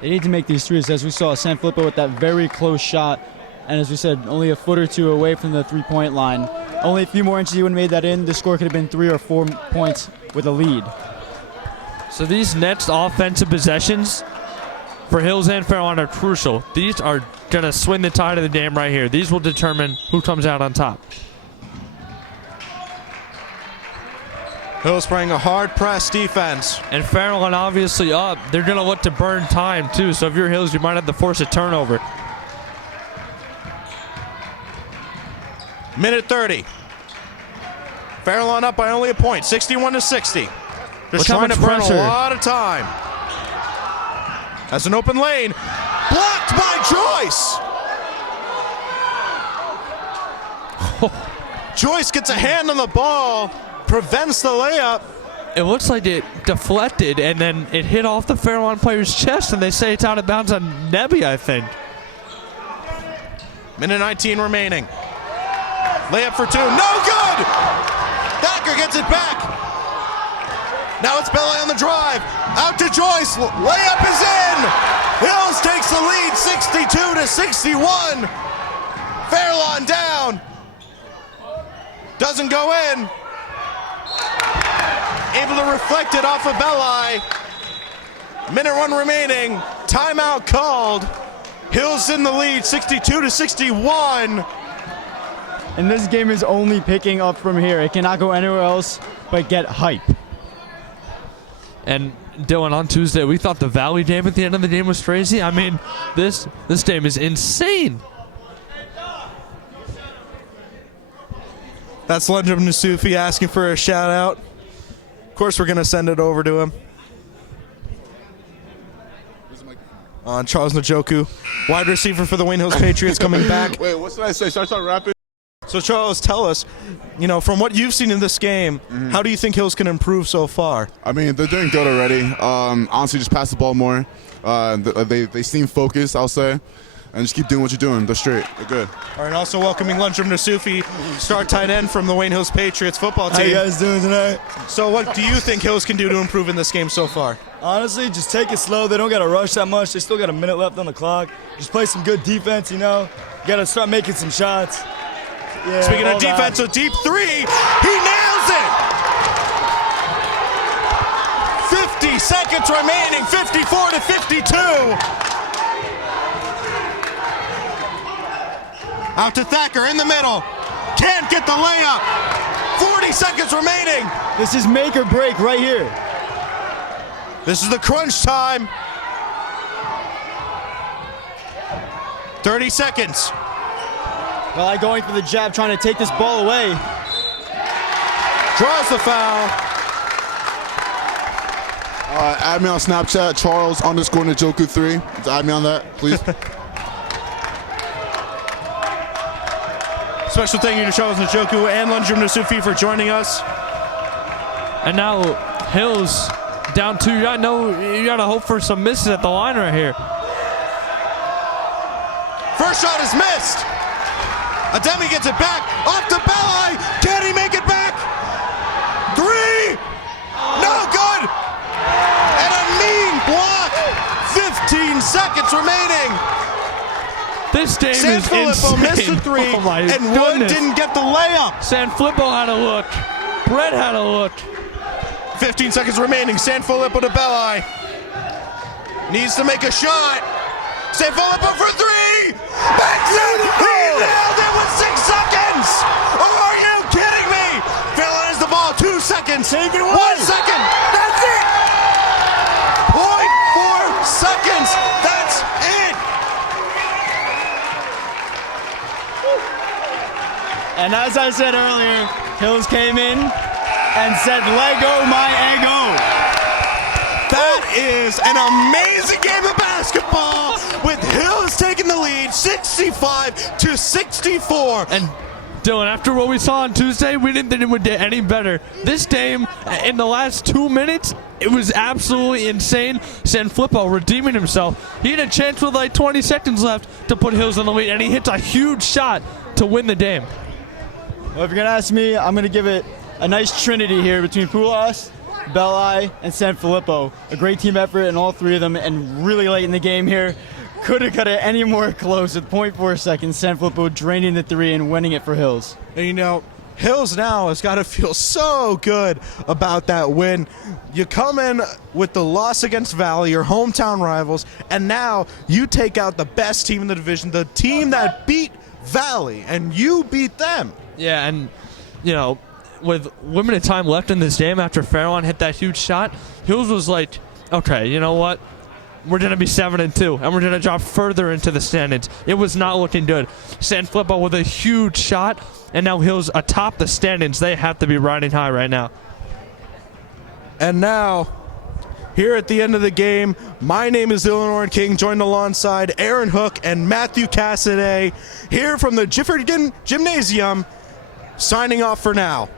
They need to make these threes. As we saw, Sanfilippo with that very close shot. And as we said, only a foot or two away from the three-point line. Only a few more inches, he would have made that in. The score could have been 3 or 4 points with a lead. So these next offensive possessions for Hills and Fairlawn are crucial. These are going to swing the tide of the game right here. These will determine who comes out on top. Hills playing a hard press defense. And Fairlawn obviously up. They're going to look to burn time too. So if you're Hills, you might have to force a turnover. Minute 30. Fairlawn up by only a point, 61-60. Just trying to burn a lot of time. That's an open lane. Blocked by Joyce. Joyce gets a hand on the ball, prevents the layup. It looks like it deflected, and then it hit off the Fairlawn player's chest, and they say it's out of bounds on Nebby, I think. Minute 19 remaining. Layup for two. No good! Thacker gets it back. Now it's Belli on the drive. Out to Joyce. Layup is in. Hills takes the lead, 62-61. Fairlawn down. Doesn't go in. Able to reflect it off of Belli. Minute 1 remaining. Timeout called. Hills in the lead, 62-61. And this game is only picking up from here. It cannot go anywhere else but get hype. And Dylan, on Tuesday, we thought the Valley game at the end of the game was crazy. I mean, this game is insane. That's Lunjum Nasufi asking for a shout out. Of course, we're going to send it over to him. Charles Njoku, wide receiver for the Wayne Hills Patriots, coming back. Wait, what should I say? Should I start rapping? So, Charles, tell us, from what you've seen in this game, how do you think Hills can improve so far? I mean, they're doing good already. Honestly, just pass the ball more. They seem focused, I'll say. And just keep doing what you're doing. They're straight. They're good. All right, and also welcoming Lunchum Nasufi, star tight end from the Wayne Hills Patriots football team. How you guys doing tonight? So what do you think Hills can do to improve in this game so far? Honestly, just take it slow. They don't got to rush that much. They still got a minute left on the clock. Just play some good defense, You got to start making some shots. Yeah, Speaking of defense, a deep three. He nails it! 50 seconds remaining, 54 to 52. Out to Thacker in the middle. Can't get the layup. 40 seconds remaining. This is make or break right here. This is the crunch time. 30 seconds. Well, going for the jab, trying to take this ball away. Draws the foul. Add me on Snapchat, Charles_Njoku3. Add me on that, please. Special thank you to Charles Njoku and Lunchum Nasufi for joining us. And now Hills down 2. I know you got to hope for some misses at the line right here. First shot is missed. Ademi gets it back. Off to Belli. Can he make it back? 3. No good. And a mean block. 15 seconds remaining. This game is Sanfilippo insane. missed a 3, Oh my and Wood goodness. didn't get the layup. Sanfilippo had a look. Brett had a look. 15 seconds remaining. Sanfilippo to Belli. Needs to make a shot. Sanfilippo for 3. That's it. He nailed it with 6 seconds. Are you kidding me? Phil has the ball. 2 seconds. 1 second. That's it. 0.4 seconds. That's it. And as I said earlier, Hills came in and said, Lego my ego. That is an amazing game of basketball with Hills taking the lead 65 to 64. And Dylan, after what we saw on Tuesday, we didn't think it would get any better. This game, in the last 2 minutes, it was absolutely insane. Sanfilippo redeeming himself. He had a chance with like 20 seconds left to put Hills on the lead, and he hits a huge shot to win the game. Well, if you're going to ask me, I'm going to give it a nice trinity here between Prooduced, Belli, and Sanfilippo. A great team effort in all 3 of them, and really late in the game here. Could have got it any more close with 0.4 seconds. Sanfilippo draining the 3 and winning it for Hills. And Hills now has got to feel so good about that win. You come in with the loss against Valley, your hometown rivals, and now you take out the best team in the division, the team that beat Valley, and you beat them. Yeah, and, with limited time left in this game after Fairlawn hit that huge shot, Hills was like, okay, you know what? We're going to be 7-2, and we're going to drop further into the standings. It was not looking good. Sanfilippo with a huge shot, and now Hills atop the standings. They have to be riding high right now. And now, here at the end of the game, my name is Dylan Orren King, joined alongside Aaron Hook and Matthew Cassaday, here from the Gifford Gymnasium, signing off for now.